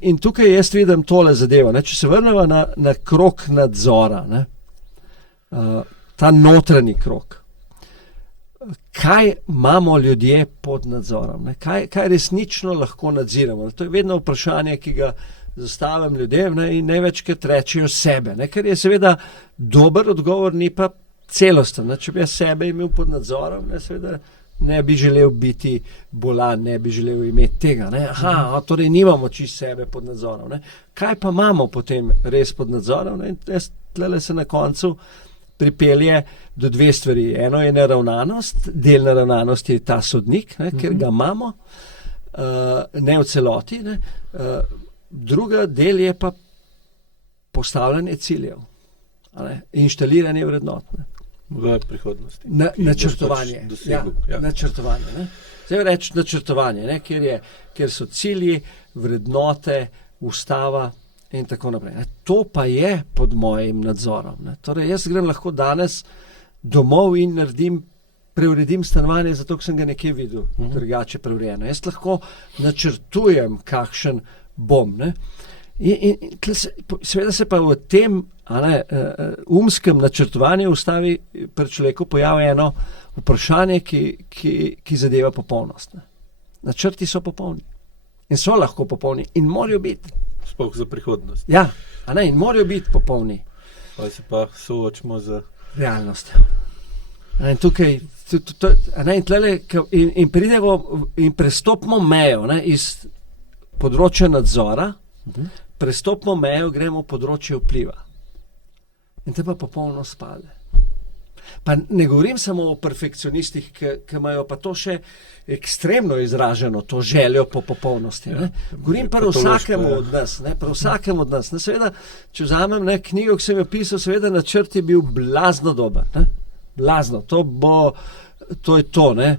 In tukaj jaz vidim tole zadevo. Ne. Če se vrnemo na krog nadzora, ne, ta notranji krog, kaj imamo ljudje pod nadzorom, ne? Kaj resnično lahko nadziramo. To je vedno vprašanje, ki ga zastavim ljudem, ne? In največkrat rečejo sebe, ne? Ker je seveda dober odgovor, ni pa celosten. Ne? Če bi jaz sebe imel pod nadzorom, ne? Seveda ne bi želel biti bolan, ne bi želel imeti tega. Ne? Torej nimamo čisto sebe pod nadzorom. Ne? Kaj pa imamo potem res pod nadzorom? Ne? Tlele se na koncu pripelje do 2 stvari. Eno je naravnanost, del naravnanosti je ta sodnik, ne, ker ga imamo, ne v celoti. Ne. Druga del je pa postavljanje ciljev, inštaliranje vrednot. Ne. V prihodnosti. Načrtovanje. Načrtovanje. Ne. Zdaj reči načrtovanje, ne, kjer so cilji, vrednote, ustava in tako naprej. To pa je pod mojim nadzorom. Ne. Torej, jaz grem lahko danes domov in preuredim stanovanje, zato ker sem ga nekje videl, drugače preurejeno. Jaz lahko načrtujem, kakšen bom. Ne. In seveda se pa v tem umskem načrtovanju ustavi pri človeku pojavi eno vprašanje, ki zadeva popolnost. Ne. Načrti so popolni. In so lahko popolni. In morajo biti. Sploh za prihodnost. Ja, in morajo biti popolni. Pa se pa soočimo z realnostjo. In tukaj in pridemo in prestopimo mejo, ne, iz področja nadzora, prestopimo mejo, gremo v področje vpliva. In te pa popolno spade. Pa ne govorim samo o perfekcionistih, ki imajo pa to še ekstremno izraženo, to željo po popolnosti. Ne. Govorim pa o vsakemu od nas. Seveda, če vzamem knjigo, ki sem jo pisal, seveda načrt je bil blazno dober. Ne. Blazno. To je to. Ne.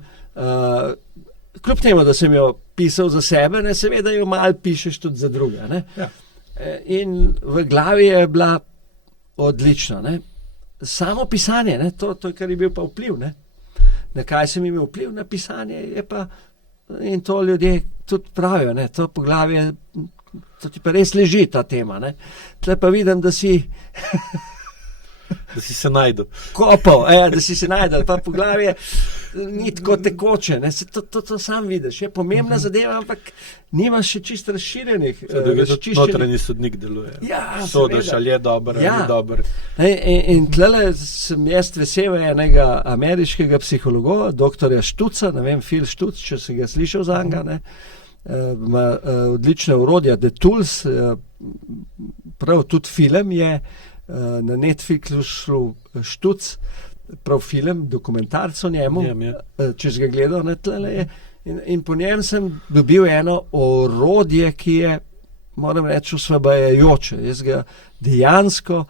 Kljub temu, da sem jo pisal za sebe, ne, seveda jo malo pišeš tudi za druge. Ne. Ja. In v glavi je bila odlična. Ne. Samo pisanje, ne, to je, kar je bil pa vpliv. Ne. Na kaj sem imel vpliv? Na pisanje je pa, in to ljudje tudi pravijo, ne, to poglavje, to ti pa res leži ta tema. Ne. Tle pa vidim, da si da si se najdel. Kopal, da si se najdel, pa poglavje ni tako tekoče. Ne. To sam vidiš, je pomembna zadeva, ampak nimaš še čisto razširjenih. Notranji sodnik deluje. Ja, sodiš, ali je dober, ali ni dober. In tlele sem jaz vesel enega ameriškega psihologa, doktorja Štuca, ne vem, Phil Štuc, če si ga slišal za njega, ima odlične orodja, The Tools, prav tudi film je na Netflixu Štuc, prav film, dokumentarc o njemu, če si ga gledal, ne, tlele je. In po njem sem dobil eno orodje, ki je, moram reči, osvobajajoče. Jaz ga dejansko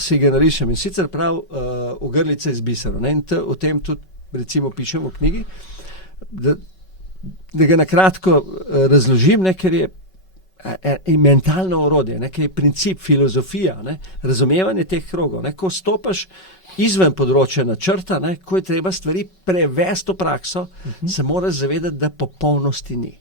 si ga narišem. In sicer prav ogrlice iz bisera. In o tem tudi recimo pišem v knjigi, da ga nakratko razložim, ne, ker je mentalno orodje, ne, ker je princip, filozofija, ne, razumevanje teh krogov. Ne, ko stopaš izven področja načrta, ne, ko je treba stvari prevesti v prakso, se moraš zavedati, da popolnosti ni.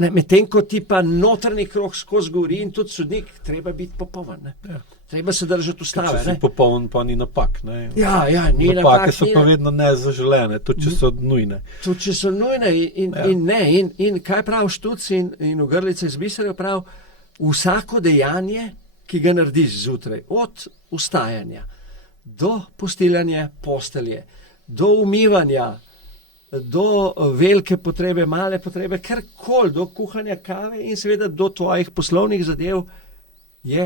Medtem ko ti pa notranji krog skozi govori in tudi sodnik, treba biti popoln. Ja. Treba se držati ustave. Če si popoln, pa ni napak. Ne? Ja, ni napak. Napake so pa vedno nezaželene, tudi če so nujne. Tudi če so nujne in kaj prav Štuc in ogrlice iz bisera prav, vsako dejanje, ki ga narediš zjutraj, od vstajanja do postiljanja postelje, do umivanja, do velike potrebe, male potrebe, karkoli, do kuhanja kave in seveda do tvojih poslovnih zadev je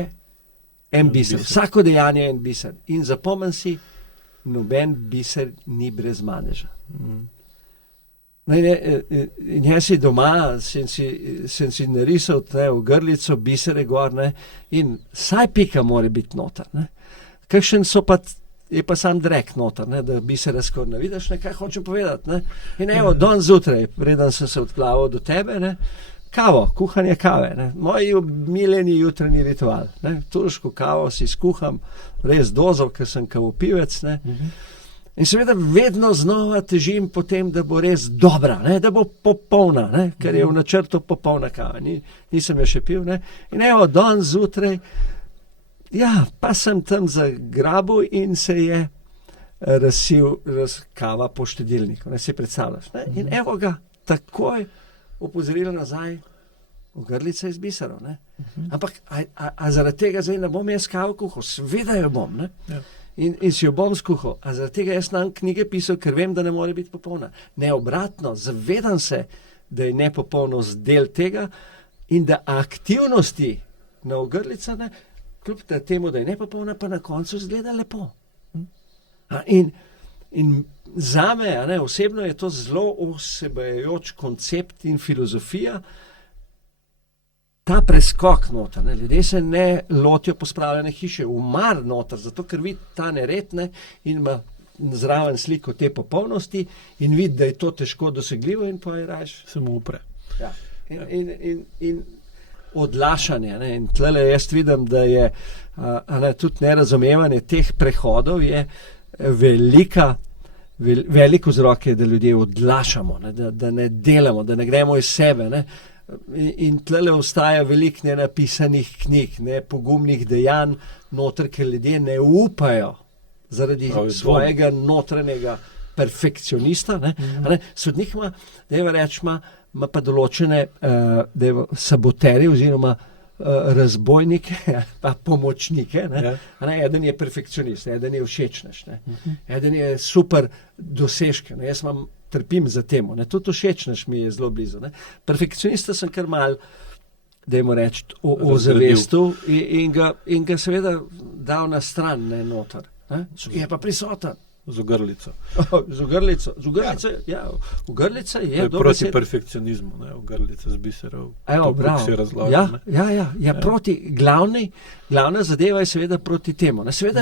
en biser. Vsako dejanje je en biser. In zapomni si, noben biser ni brez madeža. In jaz si doma, sem si narisal ogrlico, bisere gor, ne, in saj pika mora biti noter. Ne. Kakšen je pa sam drek noter, ne, da bisere skoraj ne vidiš, ne, kaj hočem povedati. Ne. In evo, don zjutraj, preden sem se odplaval do tebe, ne, kavo, kuhanje kave. Ne. Moj miljeni jutranji ritual. Ne. Turško kavo si skuham, res dozo, ker sem kavopivec. Ne. In seveda vedno znova težim po tem, da bo res dobra, ne, da bo popolna, ne, ker je v načrtu popolna kava. Nisem jo še pil. Ne. In evo, dan zjutraj, ja, pa sem tam zagrabil in se je razsil kava po štedilniku. Ne, si predstavljaš. Ne. In evo ga, takoj opozorila nazaj ogrlica iz biserov. Ne. Ampak, a zaradi tega zdaj ne bom jaz kavo kuhal? Seveda jo bom, ne. Ja. In si jo bom skuhal, a zaradi tega jaz nam knjige pisal, ker vem, da ne more biti popolna. Ne, obratno, zavedam se, da je nepopolnost del tega in da aktivnosti na ogrlica, ne, kljub temu, da je nepopolna, pa na koncu izgleda lepo. In zame, ne, osebno je to zelo vsebujoč koncept in filozofija, ta preskok noter, ne, ljudje se ne lotijo pospravljene hiše, umar noter, zato ker vidi ta nered, ne, in ima zraven sliko te popolnosti in vidi, da je to težko dosegljivo in pa je rajš. Samo upre. Ja. In odlašanje, ne, in tlele jaz vidim, da je tudi nerazumevanje teh prehodov je velik vzrok je, da ljudje odlašamo, ne, da ne delamo, da ne gremo iz sebe, ne. In tlele ostaja veliko nenapisanih knjig, pogumnih dejanj noter, ker ljudje ne upajo zaradi svojega notranjega perfekcionista. Ne. Sodnik ima pa določene saboterje oziroma razbojnike, pa pomočnike. Ne. Ja. Eden je perfekcionist, eden je všečnež, eden je super dosežke. Jaz trpim za temu. Tudi všečnež mi je zelo blizu. Ne. Perfekcionista sem kar mal, dajmo reči, ozavestil in ga seveda dal na stran, ne noter. Ne. Je pa prisoten. Z ogrlico. Z ogrlico, ja. Ogrlica je proti perfekcionizmu, ne, ogrlica z biserov. To si razložil. Ja, proti glavna zadeva je seveda proti temu. Ne, seveda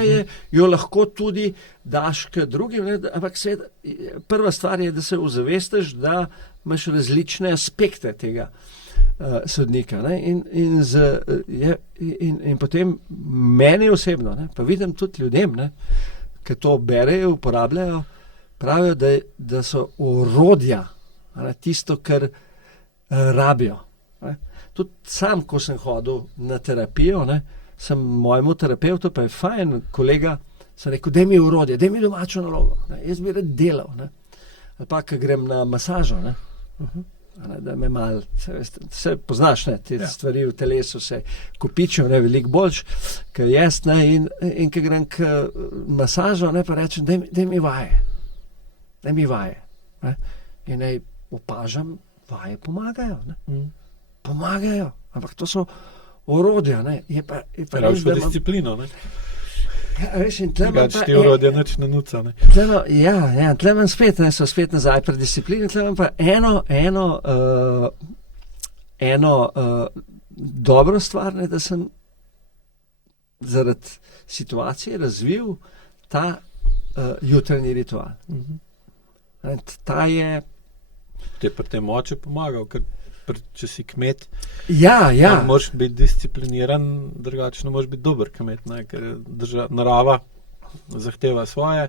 jo lahko tudi daš k drugim, ne, ampak seveda prva stvar je, da se ozavestiš, da imaš različne aspekte tega sodnika. Ne, in potem meni osebno, ne, pa vidim tudi ljudem, ne, ki to berejo, uporabljajo, pravijo, da so orodja, tisto, kar rabijo. Ne. Tudi sam, ko sem hodil na terapijo, ne, sem mojemu terapevtu, pa je fajn, kolega, sem rekel, daj mi orodje, daj mi domačo nalogo. Ne. Jaz bi rad delal. Ne. Ali pa, ko grem na masažo, ne. Da me malo, se poznaš, ne, te stvari v telesu se kopičijo, ne, veliko boljš, kot jaz, ne, in ko grem k masažo, ne, pa rečem, daj mi vaje, ne, in naj opažam, vaje pomagajo, ne, pomagajo, ampak to so orodja, ne, je pa res, da disciplino, ne. Ja, veš, in tle imam pa... orodja nič ne nuca, ne. Tle imam spet, ne, so spet nazaj pred disciplino, tle imam pa eno dobro stvar, ne, da sem zaradi situacije razvil ta jutranji ritual. Ta je... Te pri tem oče pomagal, ker če si kmet, ja. moraš biti discipliniran, drugače ne moraš biti dober kmet, ne, ker narava zahteva svoje.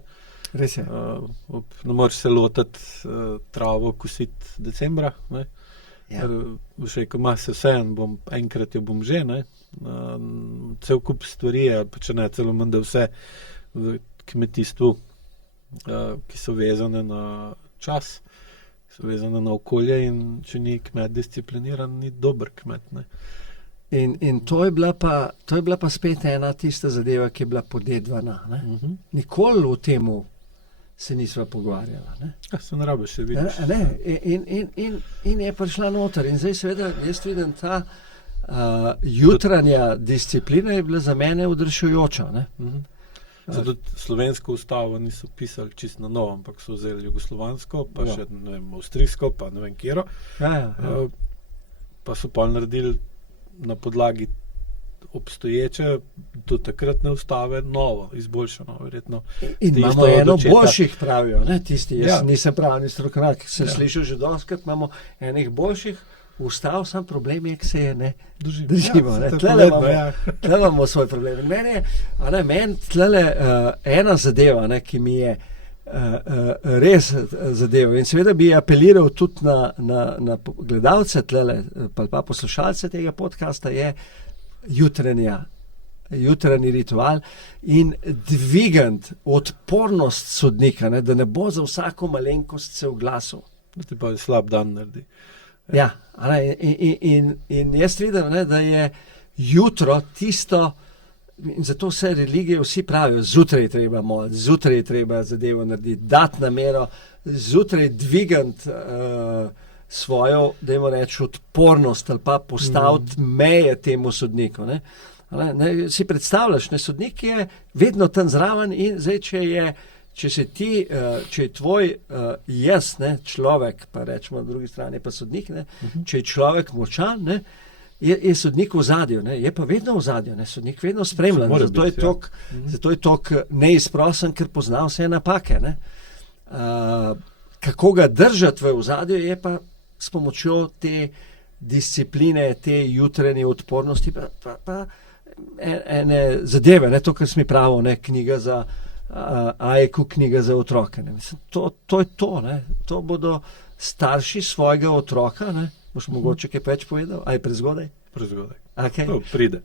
Res je. Ne moreš se lotiti travo kositi decembra, ne. Ja. Še, ko ima se vseeno, enkrat jo bom že, ne. Cel kup stvari je, pa če ne celo menda vse v kmetijstvu, ki so vezane na čas, so vezane na okolje, in če ni kmet discipliniran, ni dober kmet. Ne. In to je bila pa spet ena tista zadeva, ki je bila podedvana. Nikoli o temu se nisva pogovarjala. Ne. Ja, se ne rabiš, se vidiš. In je prišla noter. In zdaj seveda jaz vidim, ta jutranja disciplina je bila za mene odrešujoča. Zato slovensko ustavo niso pisali čisto na novo, ampak so vzeli jugoslovansko, pa še ne vem, avstrijsko, pa ne vem kjero. Pa so pa naredili na podlagi obstoječe do takratne ustave novo, izboljšano, verjetno. In imamo eno boljših, pravijo, ne, tisti, jaz nisem pravni strokovnjak, sem slišal že dostikrat, imamo enih boljših ustav, sam problem je, ki se je ne držimo. Tle imamo svoj problem. Meni tle ena zadeva, ne, ki mi je res zadeva. In seveda bi apeliral tudi na gledalce tle, pa poslušalce tega podcasta, je jutranji ritual in dvigant odpornost sodnika, ne, da ne bo za vsako malenkost se oglasil. Da ti pa slab dan naredi. Ja, in jaz vidim, ne, da je jutro tisto, in zato vse religije vsi pravijo, zjutraj je treba moliti, zjutraj je treba zadevo narediti, dati namero, zjutraj dvigant svojo, dajmo reči, odpornost ali pa postaviti meje temu sodniku. Ne. Si predstavljaš, ne, sodnik je vedno tam zraven in zdaj, če je tvoj jaz, ne, človek, pa rečemo na drugi strani pa sodnik, ne, če je človek močan, ne, je sodnik v ozadju, ne, je pa vedno v ozadju, ne, sodnik vedno spremlja, zato je toliko neizprosen, ker pozna vse napake. Ne. Kako ga držati v ozadju, je pa s pomočjo te discipline, te jutranje odpornosti, pa ene zadeve, ne, to, kar smo pravili, ne, knjiga za AEQ, knjiga za otroke. Ne. Mislim, to je to, ne. To bodo starši svojega otroka, ne. Boš mogoče kaj več povedal? A je prezgodaj? Prezgodaj. Okay. No, pride.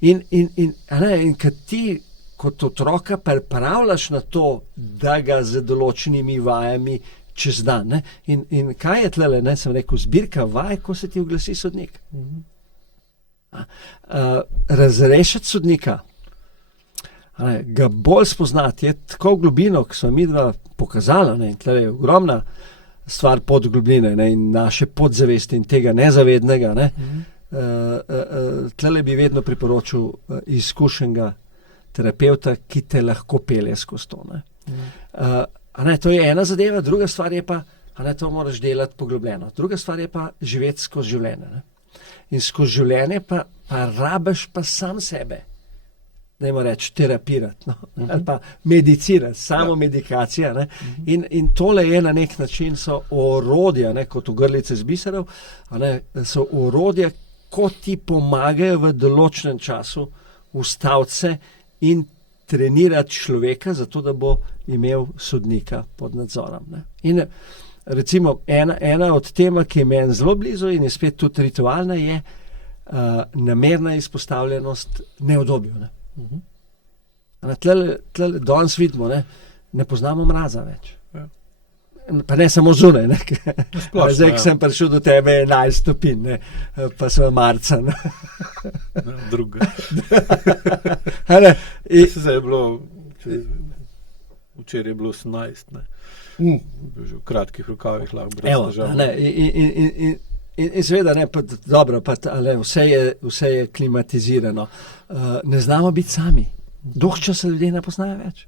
In kad ti kot otroka pripravljaš na to, da ga z določenimi vajami čez dan. Ne? In kaj je tlele, ne, sem rekel, zbirka vaj, ko se ti oglasi sodnik. Razrešiti sodnika, ga bolj spoznati, je tako v globino, ki so mi dva pokazala, ne, in tlele je ogromna stvar podglobine, ne, in naše podzavesti in tega nezavednega. Ne. Tlele bi vedno priporočil izkušenega terapeuta, ki te lahko pelje skozi to. To je ena zadeva, druga stvar je pa, to moraš delati poglobljeno. Druga stvar je pa živeti skozi življenje. Ne? In skozi življenje pa rabiš pa sam sebe, dajmo reči, terapirati, no? Ali pa medicirati, samo medikacija. Ne? In tole je na nek način so orodja, ne? Kot ogrlice z biserov, so orodja, ko ti pomagajo v določenem času ustaviti se in trenirati človeka, zato da bo imel sodnika pod nadzorom. Ne? In recimo ena od tema, ki je meni zelo blizu in je spet tudi ritualna, je namerna izpostavljenost neudobju. Ne? Tle danes vidimo, ne poznamo mraza več. Pa ne samo zunaj, ne? Zdaj, ko sem prišel do tebe, je 11 stopinj, ne? Pa smo marca. Druga. Včeraj je bilo 18, ne? Že v kratkih rokavih lahko brez težav. In seveda, ne, pa dobro, pa vse je klimatizirano. Ne znamo biti sami. Dolgo časa ljudje ne poznajo več.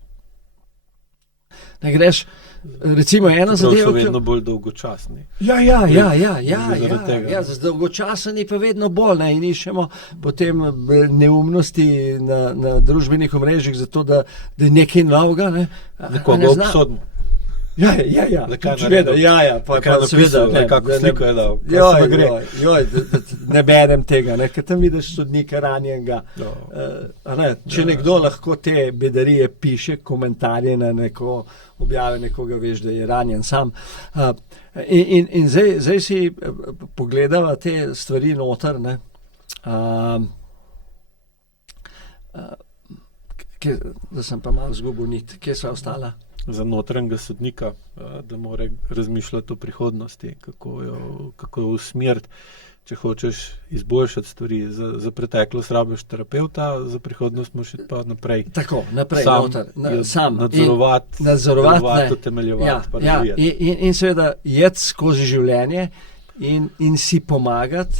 Ne greš, recimo ena zadeva... So vedno bolj dolgočasni. Ja, dolgočasni pa vedno bolj, ne, in iščemo potem neumnosti na družbenih omrežjih zato, da je nekaj novega, ne. Nekoga obsodno. Ja, pa seveda, kako sliko je dal. Ne berem tega, ne, ker tam vidiš sodnika ranjenega. Če nekdo lahko te bedarije piše, komentarje na neko objave nekoga, veš, da je ranjen sam. In zdaj si pogledava te stvari noter, ne. Da sem pa malo zgubil nit. Kje sva ostala? Za notranjega sodnika, da mora razmišljati o prihodnosti, kako jo usmeriti, če hočeš izboljšati stvari. Za preteklost rabiš terapeuta, za prihodnost moraš iti pa naprej. Tako, naprej, sam. Nadzorovati, utemeljevati. In seveda jeti skozi življenje in si pomagati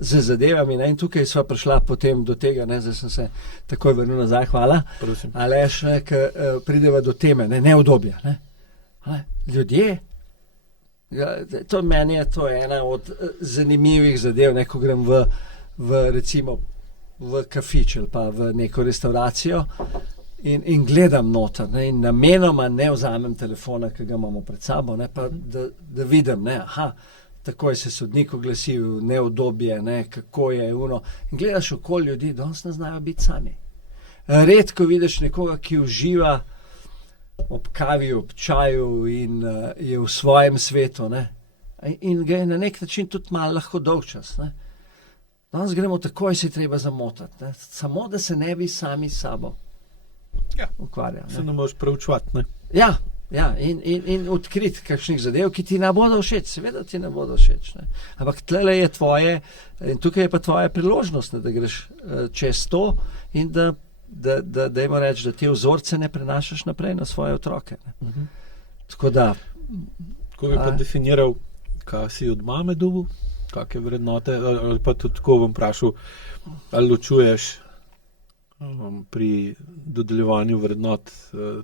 z zadevami. Ne? In tukaj sva prišla potem do tega, ne? Zdaj sem se takoj vrnil nazaj, hvala. Prosim. Aleš, prideva do teme, neudobja. Ne? Ljudje, meni je to ena od zanimivih zadev, ne? Ko grem recimo v kafič ali pa v neko restauracijo in gledam noter, ne? In namenoma ne vzamem telefona, ki ga imamo pred sabo, ne? Pa da vidim, ne? Aha, takoj se sodnik oglasil, neudobje, ne? Kako je uno. In gledaš okoli ljudi, danes ne znajo biti sami. Redko vidiš nekoga, ki uživa ob kavi, ob čaju in je v svojem svetu, ne? In ga je na nek način tudi malo lahko dolgčas, ne? Danes gremo takoj, se treba zamotati, ne? Samo da se ne bi sami s sabo ukvarjali. Se ne moreš preučevati, ne? Ja, in odkriti kakšnih zadev, ki ti ne bodo všeč, seveda ti ne bodo všeč, ne? Ampak tlele je tvoje, in tukaj je pa tvoja priložnost, ne, da greš čez to in dajmo reči, da te vzorce ne prenašaš naprej na svoje otroke. Ne? Tako da... Kako bi pa definiral, kaj si od mame dobil, kakšne vrednote, ali pa tudi tako bom vprašal, ali ločuješ pri dodeljevanju vrednot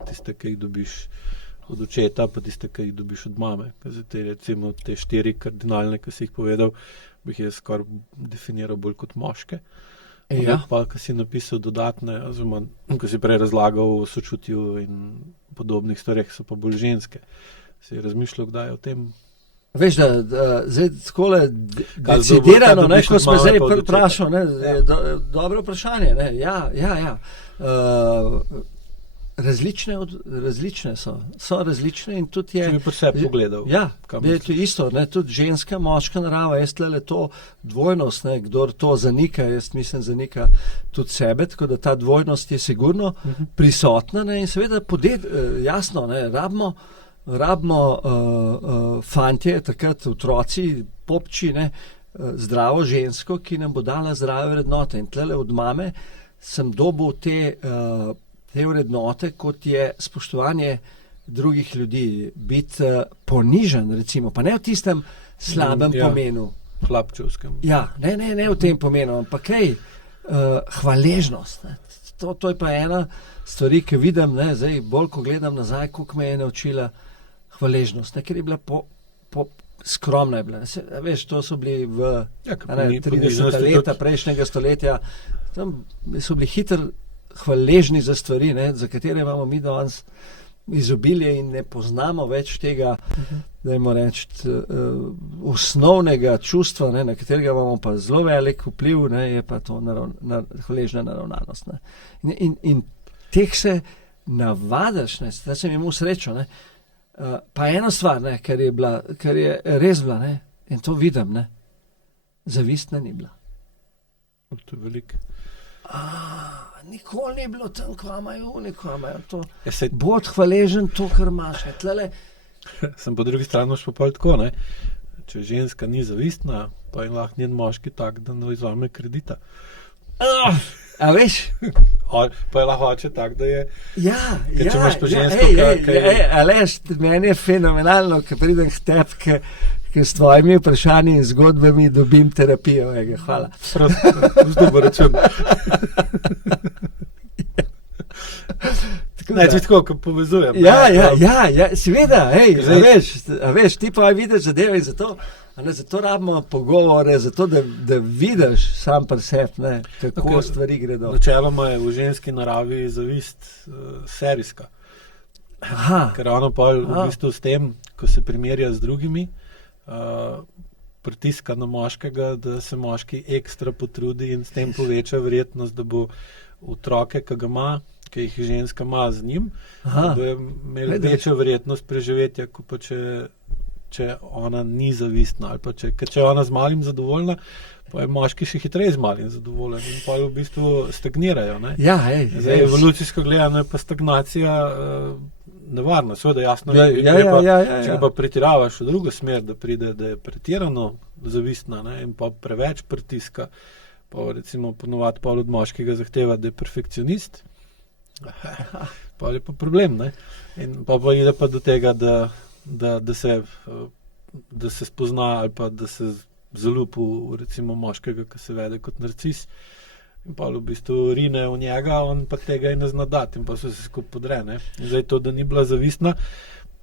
tiste, ki jih dobiš od očeta, pa tiste, ki jih dobiš od mame. Recimo te 4 kardinalne, ki si jih povedal, bi jih jaz skoraj definiral bolj kot moške. Ja. Pa, ki si napisal dodatne, oziroma, ki si prej razlagal o sočutju in podobnih stvareh, so pa bolj ženske. Si razmišljal kdaj o tem? Veš, da zdaj takole decidirano, ne, ko smo zdaj vprašal, ne, dobro vprašanje, ne, ja. Različne so različne in tudi je... Če bi pri sebi pogledal. Ja, je to isto, ne, tudi ženska, moška narava, jaz tlele to dvojnost, ne, kdor to zanika, jaz mislim zanika tudi sebe, tako da ta dvojnost je sigurno prisotna, ne, in seveda jasno, ne, rabimo fantje, takrat otroci, popči, ne, zdravo žensko, ki nam bo dala zdrave vrednote. In tlele od mame sem dobil te vrednote, kot je spoštovanje drugih ljudi, biti ponižen, recimo, pa ne v tistem slabem pomenu. Hlapčevskem. Ja, ne v tem pomenu, ampak hvaležnost. Ne. To je pa ena stvari, ki vidim, ne, zdaj bolj, ko gledam nazaj, koliko me je naučila hvaležnost, ne, ker je bila skromna je bila. Veš, to so bili v 30 leta prejšnjega stoletja, tam so bili hitro hvaležni za stvari, ne, za katere imamo mi danes izobilje in ne poznamo več tega, dajmo reči, osnovnega čustva, ne, na katerega imamo pa zelo velik vpliv, ne, je pa to hvaležna naravnanost. Ne. In teh se navadaš, ne, da sem imel srečo, ne. Pa ena stvar, ne, kar je res bila, ne, in to vidim, ne, zavistna ni bila. To je veliko. Nikoli ni bilo tam, ko imajo to. Bod hvaležen to, kar imaš. Tlele. Sem po drugi strani pa pol tako, ne. Če ženska ni zavistna, pa je lahko njen moški tak, da ne vzame kredita. A veš? Pa je lahko oče tak, da je... Ja, če imaš pa žensko, Aleš, meni je fenomenalno, ko pridem k tebi, ker s tvojimi vprašanji in zgodbami dobim terapijo. Hvala. Zdobo račun. Tako, ko povezujem. Ja, seveda, veš, ti pa vidiš zadeve in zato rabimo pogovore, zato da vidiš sam pri sebi, kako stvari gredo. Načeloma je v ženski naravi zavist serijska. Ker ono pa v bistvu s tem, ko se primerja z drugimi, pritiska na moškega, da se moški ekstra potrudi in s tem poveča verjetnost, da bo otroke, ki ga ima, ki jih ženska ima z njim, da je imel večjo verjetnost preživetja, kot pa če ona ni zavistna. Ali pa če ona z malim zadovoljna, pa je moški še hitreje z malim zadovoljen in pa v bistvu stagnirajo. Ne? Ja, Zdaj, evolucijsko gledano je pa stagnacija nevarna. Seveda jasno, če pa pretiravaš v drugo smer, da pride, da je pretirano zavistna, ne? In pa preveč pritiska, pa recimo ponovadi pol od moškega zahteva, da je perfekcionist, pa je pa problem. Ne? In pa ide pa do tega, da se da se spozna ali pa da se zaljubi recimo moškega, ki se vede kot narcis. In pa v bistvu rine v njega, on pa tega ne zna dati in pa se skupaj podre. Ne? In zdaj to, da ni bila zavistna,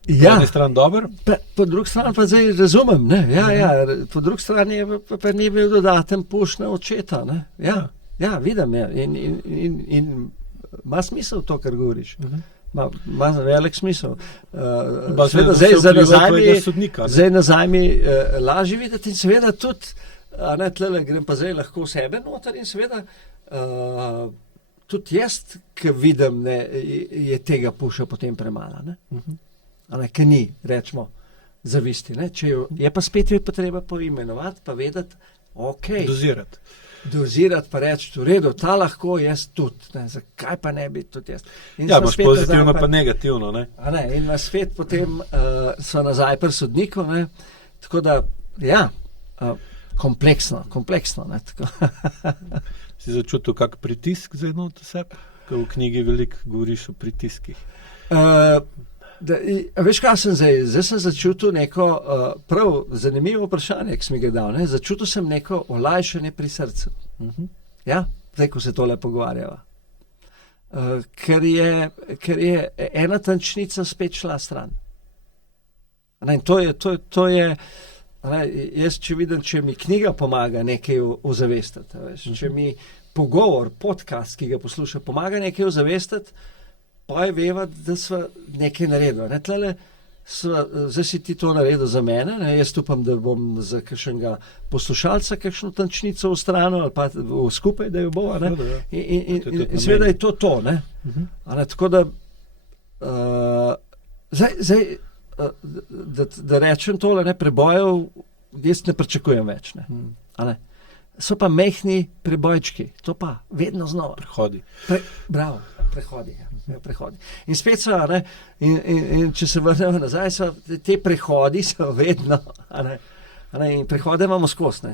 po eni strani dober. Po drugi strani pa zdaj razumem, ne? Po drugi strani pa ni bil dodaten puš na očeta, ne? Ja, vidim, ja. In ima smisel to, kar govoriš. Ima velik smisel. Seveda zdaj nazaj mi lažje videti in seveda tudi, tlele grem pa zdaj lahko v sebe noter in seveda tudi jaz, ki vidim, ne, je tega puša potem premalo, ne? Ker ni, rečemo, zavisti, ne? Je pa spet potreba poimenovati, pa vedeti, dozirati pa reči, v redu, ta lahko jaz tudi, ne? Zakaj pa ne bi tudi jaz. Imaš pozitivno pa negativno, ne? In na svet potem so nazaj pri sodniku, ne? Tako da, kompleksno, ne, tako. Si začutil kak pritisk za eno od sebe? Ker v knjigi veliko govoriš o pritiskih. Veš, kaj sem zdaj? Zdaj sem začutil neko prav zanimivo vprašanje, ki si mi ga dal. Ne? Začutil sem neko olajšanje pri srcu. Ja, zdaj, ko se tole pogovarjava. Ker je ena tančnica spet šla stran. To je jaz, če vidim, če mi knjiga pomaga nekaj ozavestiti, če mi pogovor, podcast, ki ga posluša, pomaga nekaj ozavestiti, pa je veva, da sva nekaj naredila. Zdaj si ti to naredil za mene, ne? Jaz upam, da bom za kakšnega poslušalca kakšno tančnico v strano ali pa skupaj, da jo bo. In seveda je to. Ne? Tako da zdaj da rečem tole, ne, prebojev jaz ne pričakujem več. Ne? So pa mehni prebojčki, to pa vedno znova. Prehodi. Bravo, prehodi. In spet so, ne, in če se vrnemo nazaj, te prehodi so vedno, in prehode imamo skozi, ne.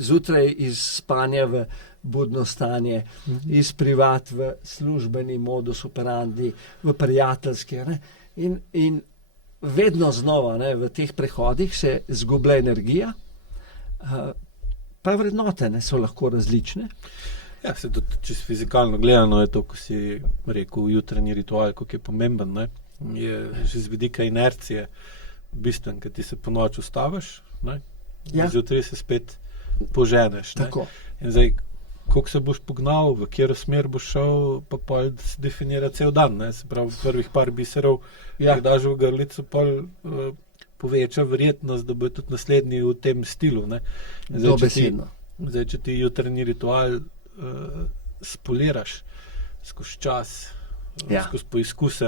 Zjutraj iz spanja v budno stanje, iz privat v službeni modus operandi, v prijateljski, ne. In vedno znova, ne, v teh prehodih se zgublja energija, pa vrednote, ne, so lahko različne. Ja, se tudi čisto fizikalno gledano je to, ko si rekel, jutranji ritual, kako je pomemben, ne, je že z vidika inercije bistven, ker ti se po noč ustaviš, ne, zjutraj se spet poženeš, ne. Tako. In zdaj, koliko se boš pognal, v katero smer boš šel, pa pol se definira cel dan, ne, se pravi, prvih par biserov, ki daš v grlico, pol poveča verjetnost, da bo tudi naslednji v tem stilu, ne. Dobesedno. Zdaj, če ti jutranji ritual spoliraš skozi čas, skozi poizkuse,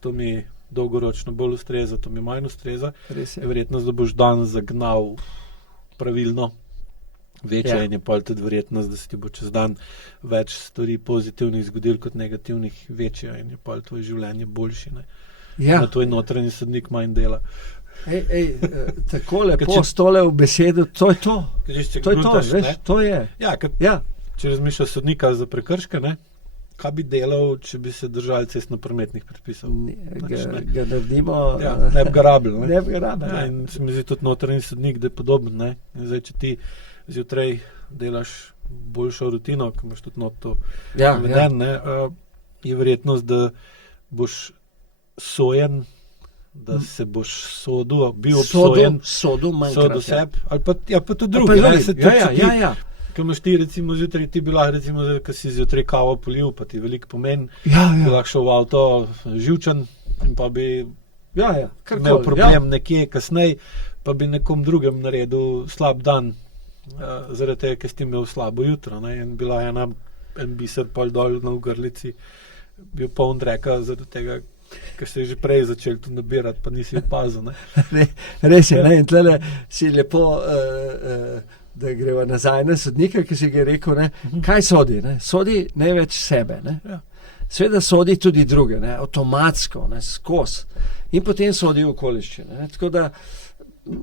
to mi dolgoročno bolj ustreza, to mi manj ustreza, je verjetnost, da boš dan zagnal pravilno večja in je pol tudi verjetnost, da se ti bo čez dan več stvari pozitivnih zgodil kot negativnih večja in je pol tvoje življenje boljši, ne. Na tvoj notranji sodnik manj dela. Tako lepo stole v besedo, to je to. Veš, to je. Če razmišljaš sodnika za prekrške, ne, kaj bi delal, če bi se držali cestnoprometnih predpisov? Ga naredimo... ne bi ga rabili. Ne bi ga rabili. In se mi zdi tudi notranji sodnik, da je podoben. Ne. In zdaj, če ti zjutraj delaš boljšo rutino, ko imaš tudi not to veden, je verjetnost, da boš sojen, da se boš bil obsojen, sodil seb, ali pa tudi drugi. Ko imaš ti, recimo, zjutraj, ti bi lahko, recimo, ko si zjutraj kavo polil, pa ti veliko pomeni, bi lahko šel v avto živčen in pa bi imel problem nekje kasneje, pa bi nekom drugem naredil slab dan, zaradi tega, ker si imel slabo jutro, ne, in bila en biser pol dol na grlici, bil poln dreka zaradi tega, ker se je že prej začel tu nabirati, pa nisi opazil. Res je, ne, in tlele si lepo... da greva nazaj na sodnika, ki si ga rekel, ne, kaj sodi? Ne? Sodi največ sebe. Ne? Seveda sodi tudi druge, ne? Avtomatsko, ne? Skozi. In potem sodi okoliščine. Ne? Tako da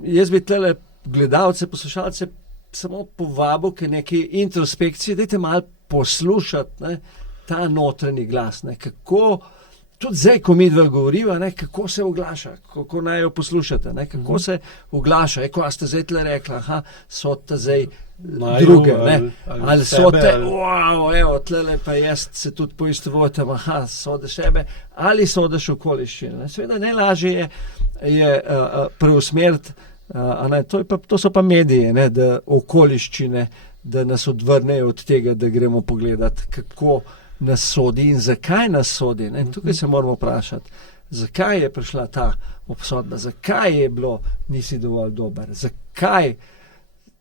jaz bi tele gledalce, poslušalce samo povabil k neki introspekciji, dajte malo poslušati, ne? Ta notranji glas, ne? Kako tudi zdaj, ko mi dva govoriva, ne, kako se oglaša, kako naj jo poslušate, ne, kako se oglaša. Ko ste zdaj tle rekla, so te zdaj druge, ne, ali so te, evo, tlele pa jaz se tudi poistovotim, so te sebe, ali so te okoliščine. Seveda najlažje je preusmeriti, to so pa mediji, ne, da okoliščine, da nas odvrnejo od tega, da gremo pogledati, kako nas sodi in zakaj nas sodi. Ne? Tukaj se moramo vprašati, zakaj je prišla ta obsodba, zakaj je bilo, nisi dovolj dober, zakaj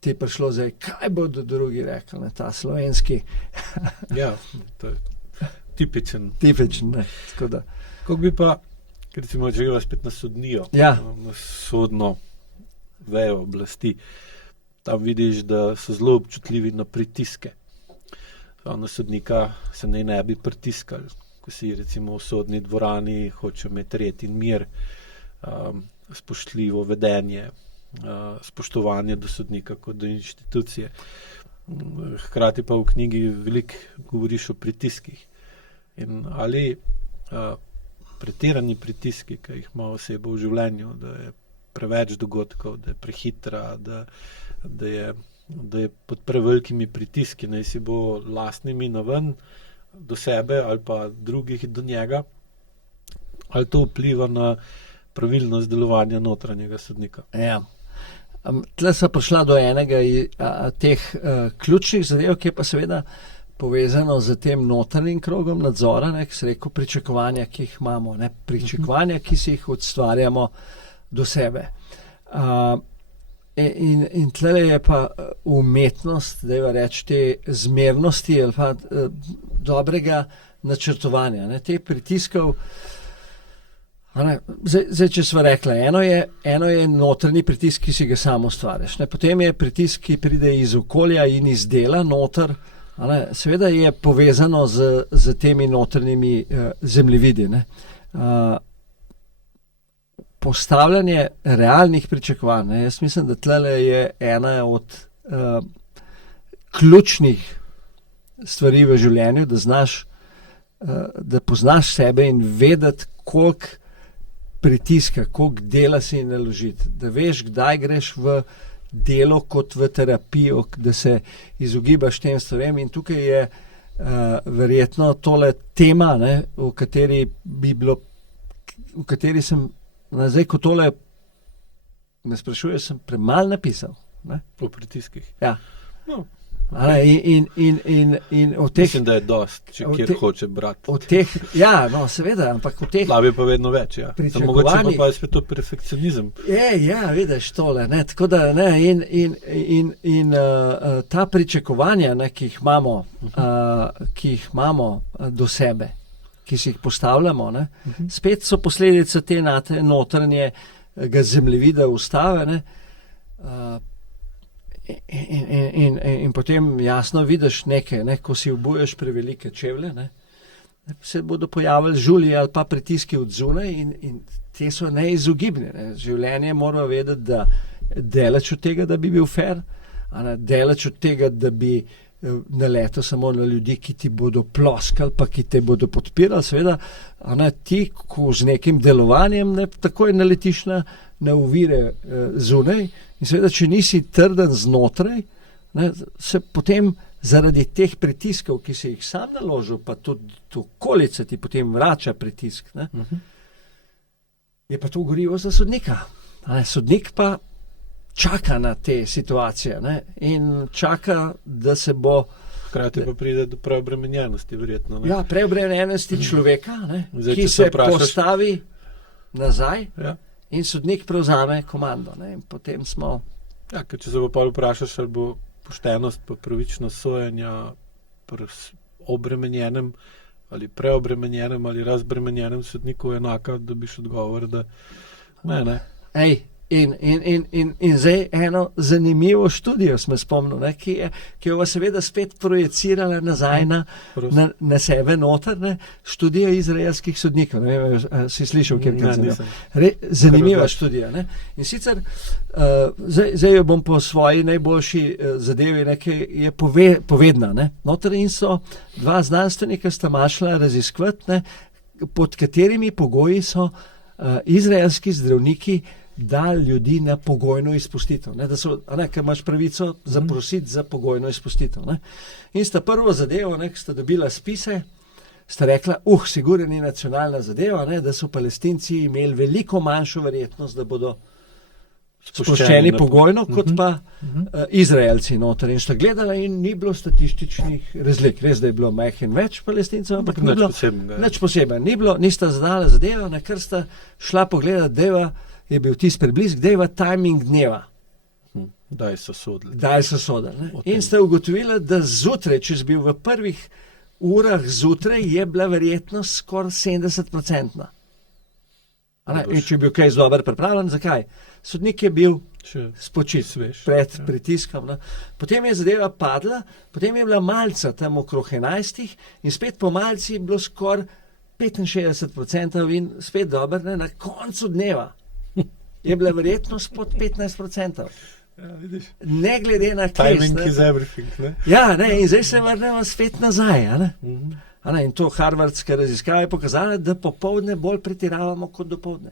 ti je prišlo zdaj, kaj bodo drugi rekli, ne? Ta slovenski. Ja, to je tipičen. Ne? Tako da. Kako bi pa, ker recimo želimo spet na sodnijo, na sodno vejo oblasti, tam vidiš, da so zelo občutljivi na pritiske. Na sodnika se ne bi pritiskali, ko si recimo v sodni dvorani hoče imeti red in mir, spoštljivo vedenje, spoštovanje do sodnika kot do inštitucije. Hkrati pa v knjigi veliko govoriš o pritiskih. In ali pretirani pritiski, ki jih ima oseba v življenju, da je preveč dogodkov, da je prehitra, da je pod prevelikimi pritiski, naj si bo lastnimi naven do sebe ali pa drugih do njega, ali to vpliva na pravilnost delovanja notranjega sodnika. Ja. Tle se prišla do enega teh ključnih zadev, ki je pa seveda povezano z tem notranjim krogom nadzora, ki se rekel pričakovanja, ki jih imamo, ne? Pričakovanja, ki si jih ustvarjamo do sebe. In tle je pa umetnost, da je reči te zmernosti ali pa dobrega načrtovanja, ne? Te pritiskov. Zdaj, če sva rekla, eno je notranji pritisk, ki si ga samo ustvariš. Potem je pritisk, ki pride iz okolja in iz dela noter. Seveda je povezano z temi notranjimi zemljevidi. Postavljanje realnih pričakovanj. Jaz mislim, da tlele je ena od ključnih stvari v življenju, da poznaš sebe in vedeti, koliko pritiska, koliko dela si naložiti, da veš, kdaj greš v delo kot v terapijo, da se izogibaš tem stvarem. In tukaj je verjetno tole tema, v kateri bi bilo, v kateri sem, zdaj ko tole me sprašuje, sem premalo napisal. Po pritiskih. Ja. No. In o teh, mislim, da je dost, če kjer hoče brati. Seveda, ampak o teh Slabi pa vedno več, ja. Mogoče pa je spet to perfekcionizem. Vidiš tole, tako da, in ta pričakovanja, ki jih imamo do sebe, ki si jih postavljamo, spet so posledice te notranjega zemljevida ustave, In potem jasno vidiš nekaj, ko si obuješ prevelike čevlje, se bodo pojavili žulji ali pa pritiski od zunaj in te so neizogibni. Življenje mora vedeti, da daleč od tega, da bi bil fair, daleč od tega, da bi naletel samo na ljudi, ki ti bodo ploskali, pa ki te bodo podpirali. Seveda, ti, ko z nekim delovanjem takoj naletiš na ovire zunaj. In seveda, če nisi trden znotraj, se potem zaradi teh pritiskov, ki si jih sam naložil, pa tudi okolica ti potem vrača pritisk, je pa to gorivo za sodnika. Sodnik pa čaka na te situacije in čaka, da se bo... Hkrati pa pride do preobremenjenosti, verjetno. Ja, preobremenjenosti človeka, ki se postavi nazaj. Ja. In sodnik prevzame komando. In potem smo... Ja, ker če se bo pa vprašaš, ali bo poštenost pa pravičnost sojenja pri obremenjenem ali preobremenjenem ali razbremenjenem sodniku enaka, dobiš odgovor, da ne. In zdaj eno zanimivo študijo smo spomnili, ki jo seveda spet projecirala nazaj na sebe noter, študija izraelskih sodnikov. Ne vem, si slišal, kjer kaj zanimivo. Zanimiva študija. In sicer, zdaj jo bom po svoji najboljši zadevi, ki je povedna. Noter in so dva znanstvenika sta mašla raziskovati, pod katerimi pogoji so izraelski zdravniki dali ljudi na pogojno izpustitev. Ne, da so, ker imaš pravico zaprositi za pogojno izpustitev. Ne. In sta prvo zadevo, ki sta dobila spise, sta rekla, sigurno ni nacionalna zadeva, ne, da so Palestinci imeli veliko manjšo verjetnost, da bodo spuščeni pogojno, kot pa Izraelci noter. In sta gledala in ni bilo statističnih razlik. Res, da je bilo majhen več Palestincev, ampak ni bilo nič poseben. Nista znala zadeva, na kar sta šla pogledati, deva je bil tisti preblisk, deva timing dneva. Daj so sodili. In sta ugotovila, da zjutraj, če si bil v prvih urah zjutraj, je bila verjetnost skoraj 70%. In če je bil kaj dobro pripravljen, zakaj? Sodnik je bil spočit pred pritiskom. No. Potem je zadeva padla, potem je bila malca tam okrog 11 in spet po malci je bilo skoraj 65% in spet dobro, na koncu dneva je bila verjetnost pod 15%. Ja, vidiš. Ne glede na timing is everything, ne? Ja, ne, in zdaj se vrnemo spet nazaj, in to harvardska raziskava je pokazala, da popoldne bolj pretiravamo kot dopoldne.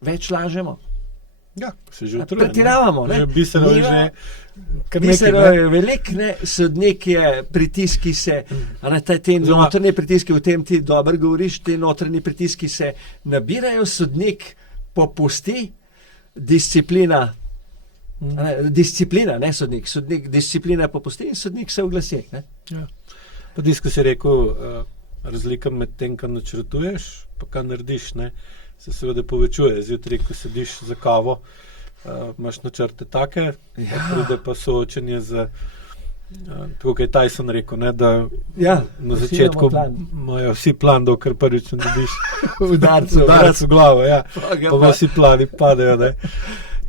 Več lažemo. Ja, se že utrujemo. Pretiravamo, ne? Bisero je že kar nekaj, Bisero je velik, ne? Sodnik je, pritiski se, te notranje pritiski, o tem ti dobro govoriš, te notranje pritiski se nabirajo, sodnik popusti, disciplina, ne sodnik, disciplina popusti in sodnik se oglasi. Ja. Pa tisto, ko si rekel, razlika med tem, kar načrtuješ, pa kar narediš, ne, se seveda povečuje. Zjutraj, ko sediš za kavo, imaš načrte take, pride pa soočenje z tako kaj Tyson rekel, ne, da na začetku imajo vsi plan, dokler prvič ne dobiš udarc v glavo, pa vsi plani padejo. Ne.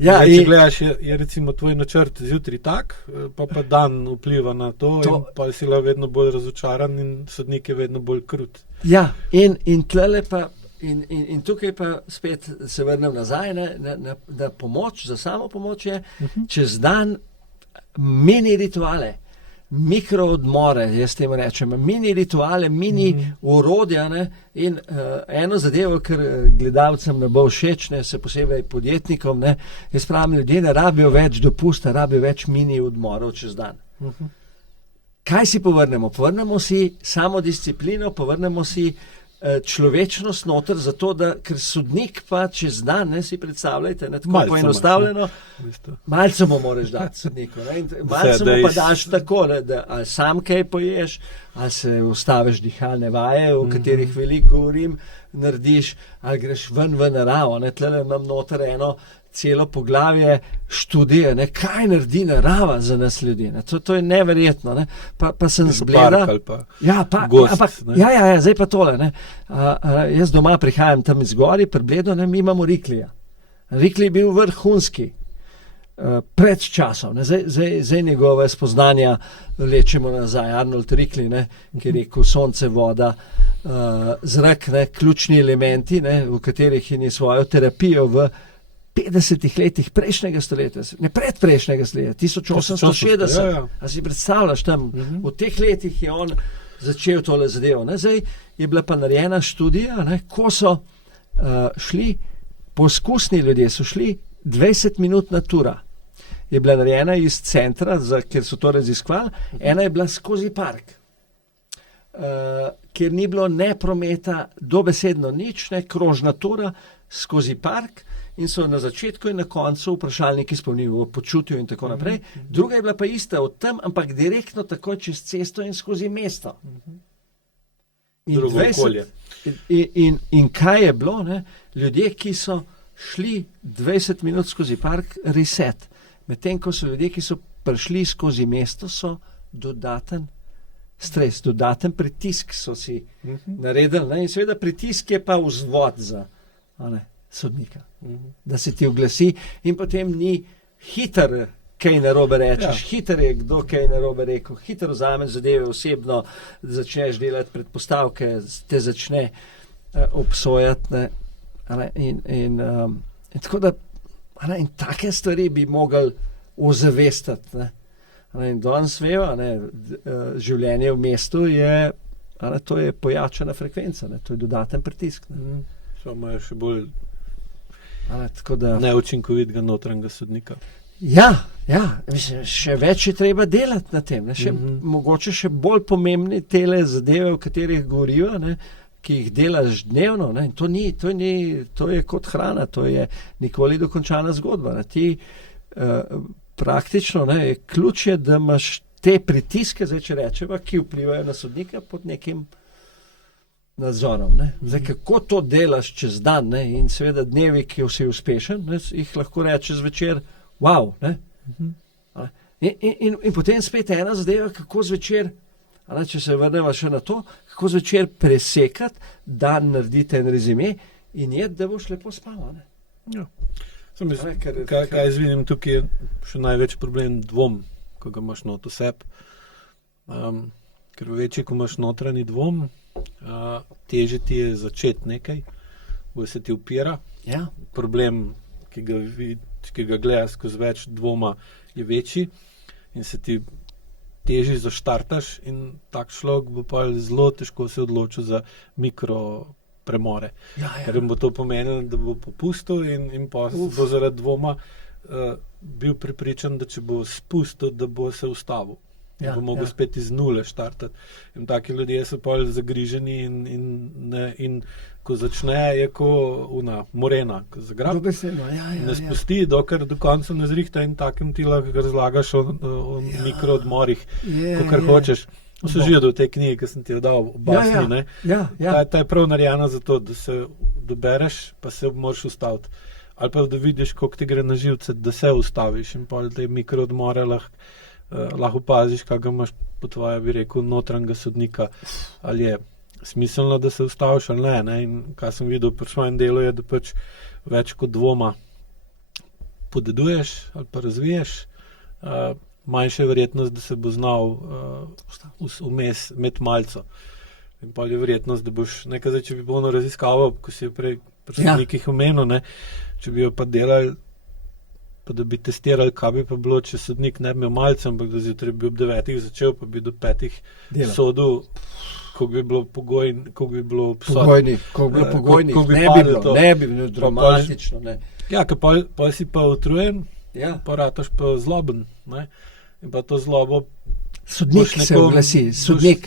Če gledaš, je recimo tvoj načrt zjutraj tak, pa dan vpliva na to in pa si vedno bolj razočaran in sodnik je vedno bolj krut. Ja, in tlele pa in tukaj pa spet se vrnem nazaj, na pomoč, za samo pomoč je čez dan mini rituale, mikroodmore, jaz temu rečem, mini rituale, mini orodja, in eno zadevo, ker gledalcem ne bo všeč, se posebej podjetnikom, jaz pravim, ljudje ne rabijo več dopusta, rabijo več mini odmorov čez dan. Kaj si povrnemo? Povrnemo si samodisciplino, povrnemo si človečnost noter, zato da, ker sodnik pa čez dan, si predstavljajte, tako poenostavljeno, malce mu moraš dati sodniku, malce mu pa daš tako, da ali sam kaj poješ, ali se ustaviš dihalne vaje, o katerih veliko govorim, narediš, ali greš ven v naravo, tlele imam noter eno celo poglavje študije, kaj naredi narava za nas ljudi. To je neverjetno. Pa sem zbleda. Zdaj pa tole. Jaz doma prihajam tam iz gori, pri Bledu, mi imamo Riklija. Rikli je bil vrhunski pred časom. Zdaj njegove spoznanja lečemo nazaj. Arnold Rikli, ki je rekel sonce, voda, zrak, ključni elementi, v katerih je svojo terapijo v 50 letih prejšnjega stoletja, ne predprejšnjega stoletja, 1860. A si predstavljaš tam, v teh letih je on začel tole zadevo. Zdaj je bila pa narejena študija, ko so šli, poskusni ljudje so šli 20-minutna tura. Je bila narejena iz centra, kjer so to raziskovali, ena je bila skozi park, kjer ni bilo ne prometa, dobesedno nič, krožna tura skozi park, in so na začetku in na koncu vprašalniki izpolnili v počutju in tako naprej. Druga je bila pa ista od tam, ampak direktno tako čez cesto in skozi mesto. Drugo okolje. In kaj je bilo? Ljudje, ki so šli 20 minut skozi park, reset. Medtem ko so ljudje, ki so prišli skozi mesto, so dodaten stres, dodaten pritisk so si naredili. In seveda pritisk je pa vzvod za sodnika. Da se ti oglasi in potem ni hiter kaj narobe rečeš, hiter je kdo kaj narobe rekel, hiter vzameš zadeve osebno, začneš delati predpostavke, te začne obsojati. In tako da in take stvari bi mogli ozavestiti. In danes vejo, življenje v mestu je to je pojačana frekvenca, to je dodaten pritisk. Samo je še bolj Tako da, neučinkovitega notranjega sodnika. ja, mislim, še več je treba delati na tem. Mogoče še bolj pomembni tele zadeve, o katerih govorijo, ki jih delaš dnevno. In to je kot hrana, to je nikoli dokončana zgodba. Ti praktično je ključ, da imaš te pritiske, zdaj če rečeva, ki vplivajo na sodnika pod nekim nadzorom. Zdaj, kako to delaš čez dan, in seveda dnevi, ki si uspešen, jih lahko rečeš zvečer, wow. In potem spet ena zadeva, kako zvečer, če se vrneva še na to, kako zvečer presekati, dan narediti en rezime in da boš lepo spal. Ja. Kaj jaz vidim tukaj je še največ problem dvom, ko ga imaš not v sebi. Ker večji, ko imaš notranji dvom, težje ti je začeti nekaj, bo se ti upira. Ja. Problem, ki ga gledaš skozi več dvoma, je večji in se ti težje zaštartaš in tak človek bo pa zelo težko se odločil za mikro premore. Ker bo to pomenilo, da bo popustil in pa bo zaradi dvoma bil prepričan, da če bo spustil, da bo se ustavil. Bo mogel spet iz nule štartati. In taki ljudje so pa zagriženi in ko začne, je ko morena, ko zagrab. Ne spusti, dokler do konca ne zrihta in takem ti lahko razlagaš o mikroodmorih, kakor hočeš. So živi v tej knjigi, ki sem ti jo dal v basni. Ta je prav narejena za to, da se dobereš, pa se moraš ustaviti. Ali pa da vidiš, koliko ti gre na živce, da se ustaviš in pa te mikroodmore lahko opaziš, kakega imaš po tvoje, bi rekel, notranjega sodnika. Ali je smiselno, da se ustaviš ali ne. In kaj sem videl pri svojem delu je, da pač več kot dvoma podeduješ ali pa razviješ, manjša je verjetnost, da se bo znal vmes imeti malco. In pa je verjetnost, da boš nekaj, če bi bolno raziskaval, ko si je prej pri sodnikih omenil, če bi jo pa delali, pa da bi testirali, kaj bi pa bilo, če sodnik ne bi imel malce, ampak da zjutraj bi ob 9 začel, pa bi do 5 sodil, koliko bi bilo pogojnih, koliko bi bilo pogojnih, ne bi bilo dramatično. Ja, ker pa si pa utrujen, pa rataš pa zloben. In pa to zlobo sodnik se oglasi, sodnik.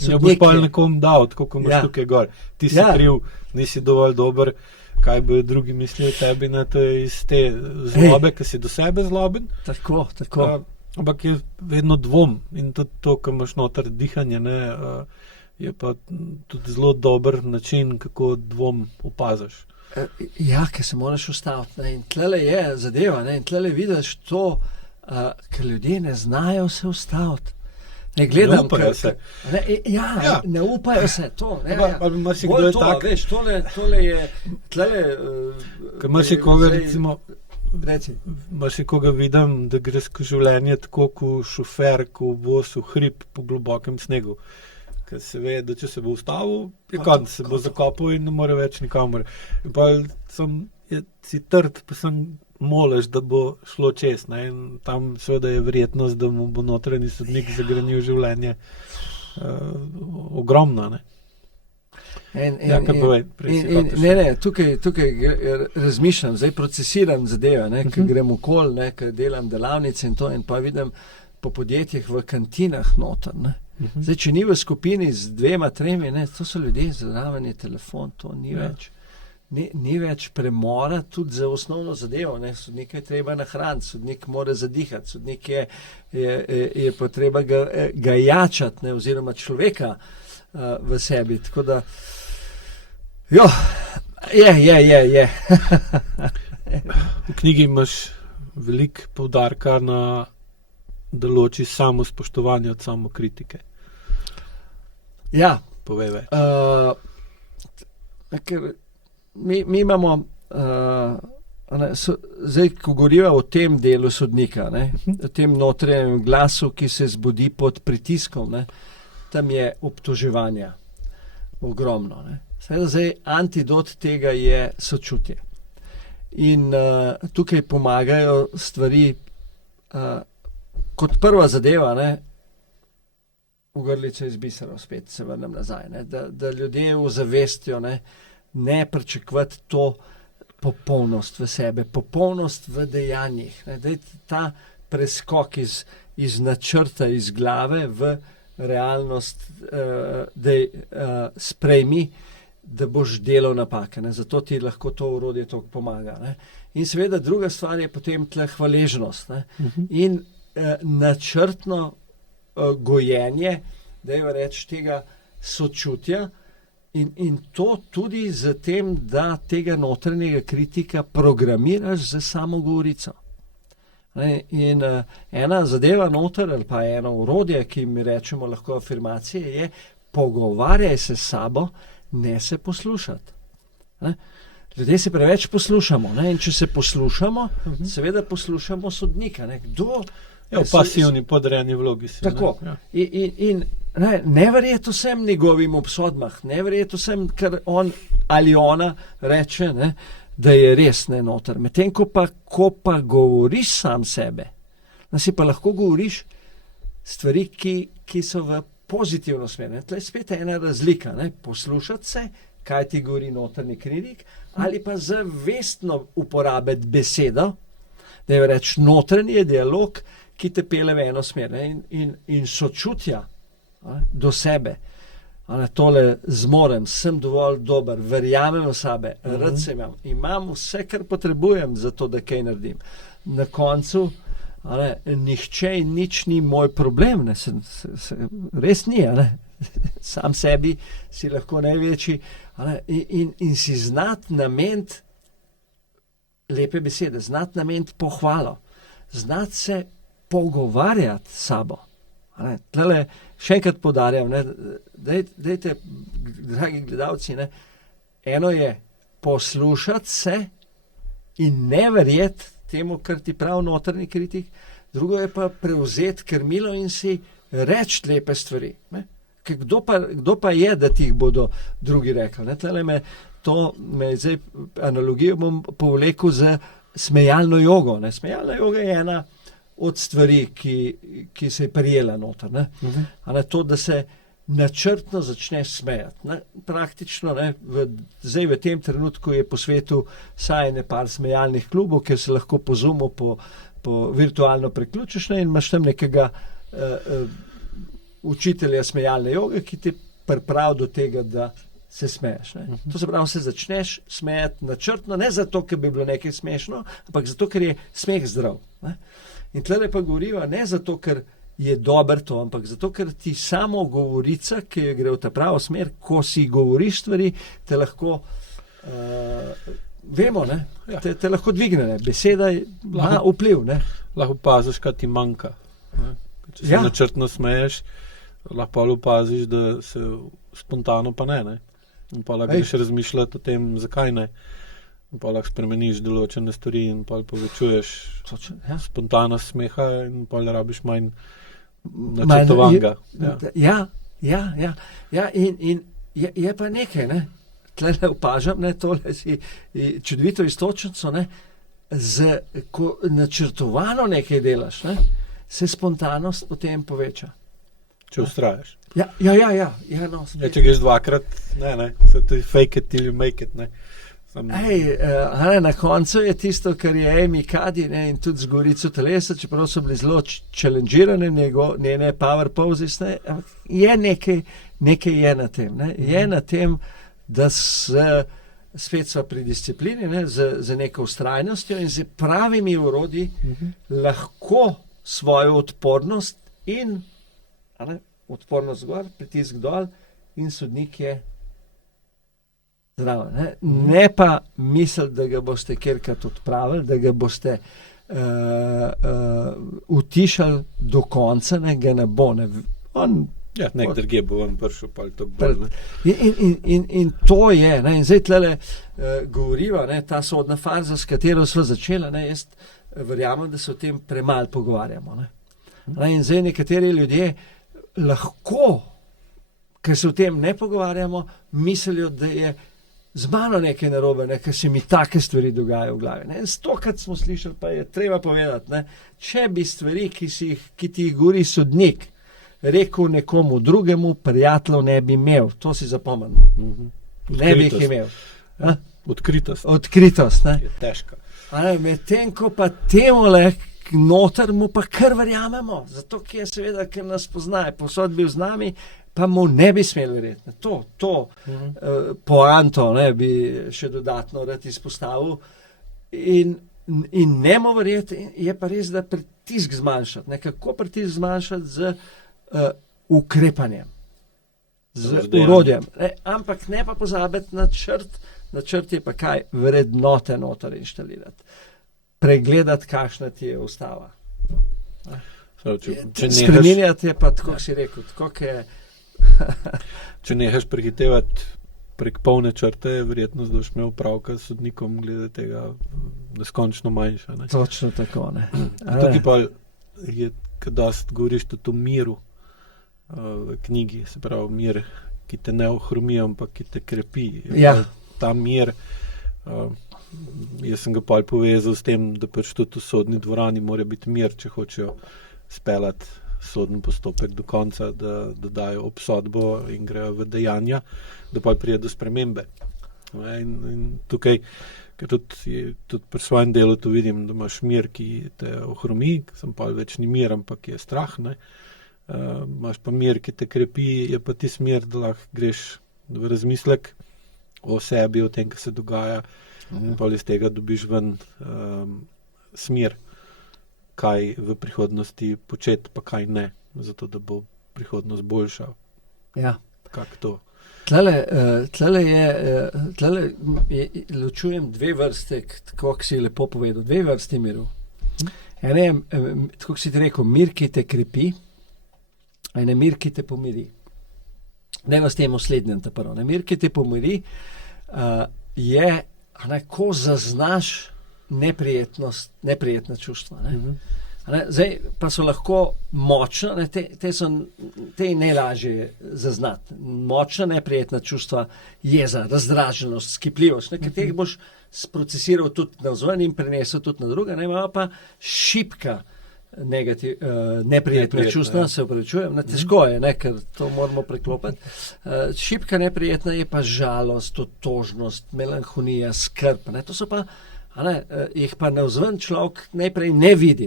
Jo boš pa nekom dal, tako ko imaš tukaj gor. Ti si kriv, nisi dovolj dober, kaj bo drugi mislili o tebi, to je iz te zlobe, ki si do sebe zloben. Tako. Ampak je vedno dvom in to, ko imaš noter dihanje, je pa tudi zelo dober način, kako dvom opazaš. Ja, ker se moraš ustaviti. In tlele je zadeva, in tlele vidiš to, ker ljudje ne znajo se ustaviti. Ne upajo se. Ne upajo se, to. Marsikdo je tak. Veš, tole je, ker marsikoga, recimo, marsikoga vidim, da gre skozi življenje tako, kot šofer, ko voz v hrib po globokem snegu. Ker se ve, da če se bo ustavil, je konec, se bo zakopal in ne more več nikamor. In pa si trd, pa sem moleš, da bo šlo čez. In tam seveda je verjetnost, da mu bo notranji sodnik zagrenil življenje ogromna. Tukaj razmišljam, zdaj procesiram zadeve, ker grem okoli, ker delam delavnice in to, in pa vidim po podjetjih v kantinah noter. Zdaj, če ni v skupini z 2-3, to so ljudje, zraven je telefon, to ni več. Ni več premora tudi za osnovno zadevo. Sodnika je treba nahraniti, sodnik mora zadihati, sodnik je potreba ga jačati, oziroma človeka v sebi. Tako da, je. V knjigi imaš veliko poudarka na da loči samo spoštovanje od samokritike. Ja. Povej več. Mi imamo, zdaj, ko govoriva o tem delu sodnika, o tem notranjem glasu, ki se zbudi pod pritiskom, tam je obtoževanja ogromno. Zdaj, antidot tega je sočutje. In tukaj pomagajo stvari, kot prva zadeva, ogrlico iz bisera, spet se vrnem nazaj, ne, da ljudje ozavestijo, ne pričakovati to popolnost v sebe, popolnost v dejanjih. Ne, da je ta preskok iz načrta, iz glave v realnost, da sprejmi, da boš delal napake. Ne, zato ti lahko to orodje toliko pomaga. Ne. In seveda druga stvar je potem tle hvaležnost. Ne, in načrtno gojenje, dajmo reči, tega sočutja in to tudi z tem, da tega notranjega kritika programiraš z samo govorico. In ena zadeva noter, ali pa eno orodje, ki mi rečemo lahko afirmacije, je pogovarjaj se s sabo, ne se poslušati. Ljudje se preveč poslušamo, in če se poslušamo, seveda poslušamo sodnika. Kdo v pasivni podrejeni vlogi si. Tako. In ne verjeti vsem njegovim obsodbah, ne verjeti vsem, kar on ali ona reče, da je res noter. Medtem ko pa govoriš sam sebe, si pa lahko govoriš stvari, ki so v pozitivno smer. Tle je spet ena razlika. Poslušati se, kaj ti govori notranji kritik, ali pa zavestno uporabiti besedo, da je reč notranji dialog, ki te pele v eno smer. In sočutja do sebe. Tole zmorem, sem dovolj dober, verjamem v sebe, rad se imam vse, kar potrebujem za to, da kaj naredim. Na koncu nihče in nič ni moj problem. Res ni. Sam sebi si lahko največji. In si znati nameniti lepe besede, znati nameniti pohvalo, znati se pogovarjati s sabo. Tlele še enkrat poudarjam, dajte, dragi gledalci, eno je poslušati se in ne verjeti temu, kar ti pravi notranji kritik, drugo je pa prevzeti krmilo in si reči lepe stvari. Kdo pa je, da ti jih bodo drugi rekli? Tlele zdaj analogijo bom povlekel z smejalno jogo. Smejalna joga je ena od stvari, ki se je prijela noter. To, da se načrtno začneš smejati. Praktično, zdaj v tem trenutku je po svetu saj par smejalnih klubov, kjer se lahko po Zoomu virtualno priključiš in imaš tam nekega učitelja smejalne joge, ki te pripravi do tega, da se smeješ. To se pravi, se začneš smejati načrtno, ne zato, ker bi bilo nekaj smešno, ampak zato, ker je smeh zdrav. In tlele pa govoriva ne zato, ker je dober to, ampak zato, ker ti samo govorica, ki jo gre v ta pravo smer, ko si govoriš stvari, te lahko vemo, te lahko dvigne. Beseda ima vpliv. Lahko opaziš, kaj ti manjka. Če se načrtno smeješ, lahko opaziš, da se spontano pa ne. In pa lahko greš razmišljati o tem, zakaj ne. In pa lahko spremeniš določene stvari in pa povečuješ spontanost smeha in pa rabiš manj načrtovanega. In je pa nekaj, tlele opažam, tole si čudovito iztočnico, ko načrtovano nekaj delaš, se spontanost potem poveča. Če ustrajaš. Če greš dvakrat, so to fake it till you make it, na koncu je tisto, kar je Amy Cuddy in tudi z govorico telesa, čeprav so bili zelo challengirane njene power poses, je nekaj je na tem. Je na tem, da spet so pri disciplini, z neko vztrajnostjo in z pravimi orodji lahko svojo odpornost in odpornost gor, pritisk dol in sodnik je zraven. Ne pa misli, da ga boste kjerkrat odpravili, da ga boste utišali do konca, ga ne bo. Nek drugje bo vam prišel, pa to bolj. In to je, in zdaj tlele govoriva, ta sodna faza, s katero sva začela, jaz verjamem, da se o tem premalo pogovarjamo. In zdaj nekateri ljudje lahko, ker se o tem ne pogovarjamo, mislijo, da je z mano nekaj narobe, ker se mi take stvari dogajajo v glavi. In stokrat smo slišali, pa je treba povedati, če bi stvari, ki ti jih govori sodnik, rekel nekomu drugemu, prijateljev ne bi imel. To si zapomnimo. Ne bi jih imel. Odkritost. Odkritost, ne. Je težka. Medtem ko pa temole noter mu pa kar verjamemo, zato ker je seveda, ker nas poznaje, posod bil z nami, pa mu ne bi smeli verjeti. To poanto ne, bi še dodatno rad izpostavil. In ne mu verjeti, je pa res, da pritisk zmanjšati. Kako pritisk zmanjšati z ukrepanjem, z urodjem. Ampak ne pa pozabiti načrt. Načrt je pa kaj? Vrednote noter inštalirati. Pregledati, kakšna ti je ustava. Spreminjati je pa, tako si rekel, tako je. Če nehaš prehitevati prek polne črte, je verjetnost, da boš imel opravka s sodnikom glede tega neskončno manjša. Ne? Točno tako, ne. Tukaj pa je, kad dost govoriš tudi o miru v knjigi, se pravi mir, ki te ne ohromi, ampak ki te krepi. Ja. Ta mir, jaz sem ga pol povezal s tem, da pač tudi v sodni dvorani mora biti mir, če hočejo speljati sodni postopek do konca, da dajo obsodbo in grejo v dejanja, da pol prije do spremembe. In tukaj, ker tudi pri svojem delu to vidim, da imaš mir, ki te ohromi, sem pol več ni mir, ampak je strah, ne. Imaš pa mir, ki te krepi, je pa ti smer, da lahko greš v razmislek o sebi, o tem, kaj se dogaja, in pa iz tega dobiš ven smer, kaj v prihodnosti početi, pa kaj ne, zato da bo prihodnost boljša. Ja. Kak to? Tlele ločujem dve vrste, tako si lepo povedal, dve vrste miru. Ene je, tako si ti rekel, mir, ki te krepi, a ene mir, ki te pomiri. Ne v tem oslednjem ta prvo. Mir, ki te pomiri, je, ko zaznaš neprijetna čustva. Ne? Zdaj pa so lahko močna, te najlažje zaznati. Močna neprijetna čustva, jeza, razdraženost, skipljivost, ker teh boš sprocesiral tudi navzven in prenesel tudi na druga, ima pa šibka neprijetna čustva, se upravičujem, težko je, ker to moramo preklopiti. Šibka neprijetna je pa žalost, otožnost, melanholija, skrb. To so pa, jih pa navzven človek najprej ne vidi,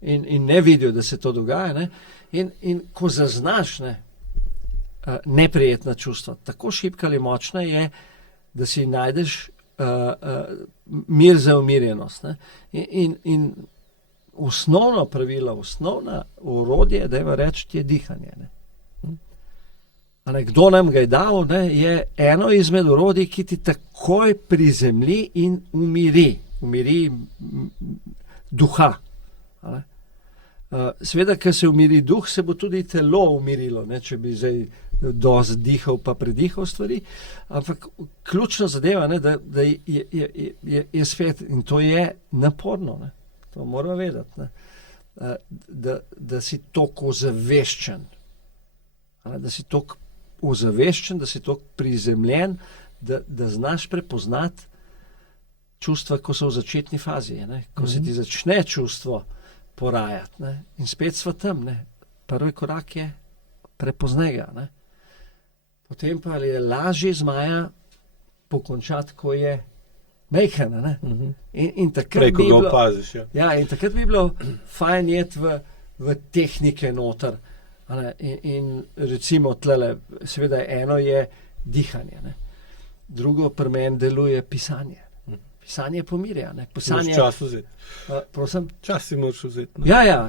in ne vidijo, da se to dogaja. In ko zaznaš neprijetna čustva, tako šibka ali močna je, da si najdeš mir za umirjenost. In osnovno pravilo, osnovno orodje, da reči, je dihanje. Kdo nam ga je dal, je eno izmed orodij, ki ti takoj prizemlji in umiri duha. Seveda, ker se umiri duh, se bo tudi telo umirilo, če bi zdaj dosti dihal pa predihal stvari, ampak ključna zadeva, da je svet, in to je naporno, to moramo vedeti, da si toliko ozaveščen, da si toliko ozaveščen, da si toliko prizemljen, da znaš prepoznati čustva, ko so v začetni fazi, ko se ti začne čustvo porajati. In spet sva tam. Prvi korak je prepoznaj ga. Potem pa je lažje zmaja pokončati, ko je majhen. In takrat bi bilo, in takrat bi bilo fajn jeti v tehnike noter. In recimo tlele, seveda eno je dihanje. Drugo pri meni deluje pisanje. Pisanje pomirja. Moraš čas vzeti. Prosim? Čas si moraš vzeti. Ja.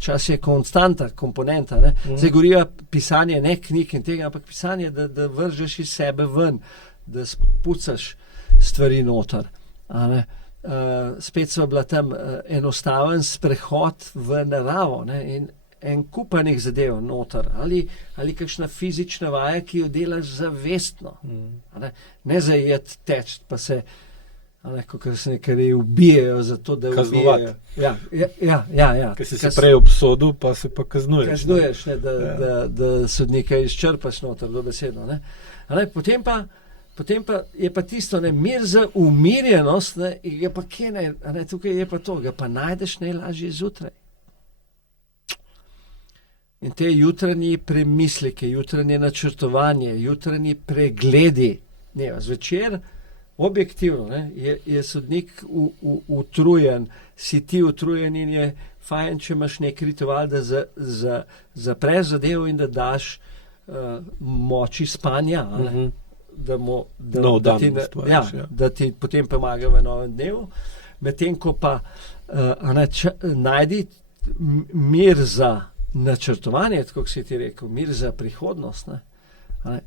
Čas je konstanta, komponenta. Zdaj govorijo pisanje, ne knjig in tega, ampak pisanje, da vržeš iz sebe ven, da spucaš stvari noter. Spet so bila tam enostaven sprehod v naravo, in en kupanih zadev noter, ali kakšna fizična vaja, ki jo delaš zavestno. Ne zajeti teč, pa se, kot se nekaj ubijajo za to, da ubijajo. Ja. Ker si se prej obsodil, pa se pa kaznuješ. Kaznuješ, da sodnika izčrpaš noter, dobesedno. Potem pa je pa tisto, mir za umirjenost, je pa kje, tukaj je pa to, ga pa najdeš najlažje zjutraj. In te jutranji premisleke, jutranje načrtovanje, jutranji pregledi, ne, zvečer, objektivno, ne, je sodnik utrujen, si ti utrujen in je fajn, če imaš nek ritual, da zapreš zadevo in da daš moči spanja, da ti potem pomaga v novem dnevu, medtem ko pa najdi mir za načrtovanje, tako kot si ti rekel, mir za prihodnost. Ne?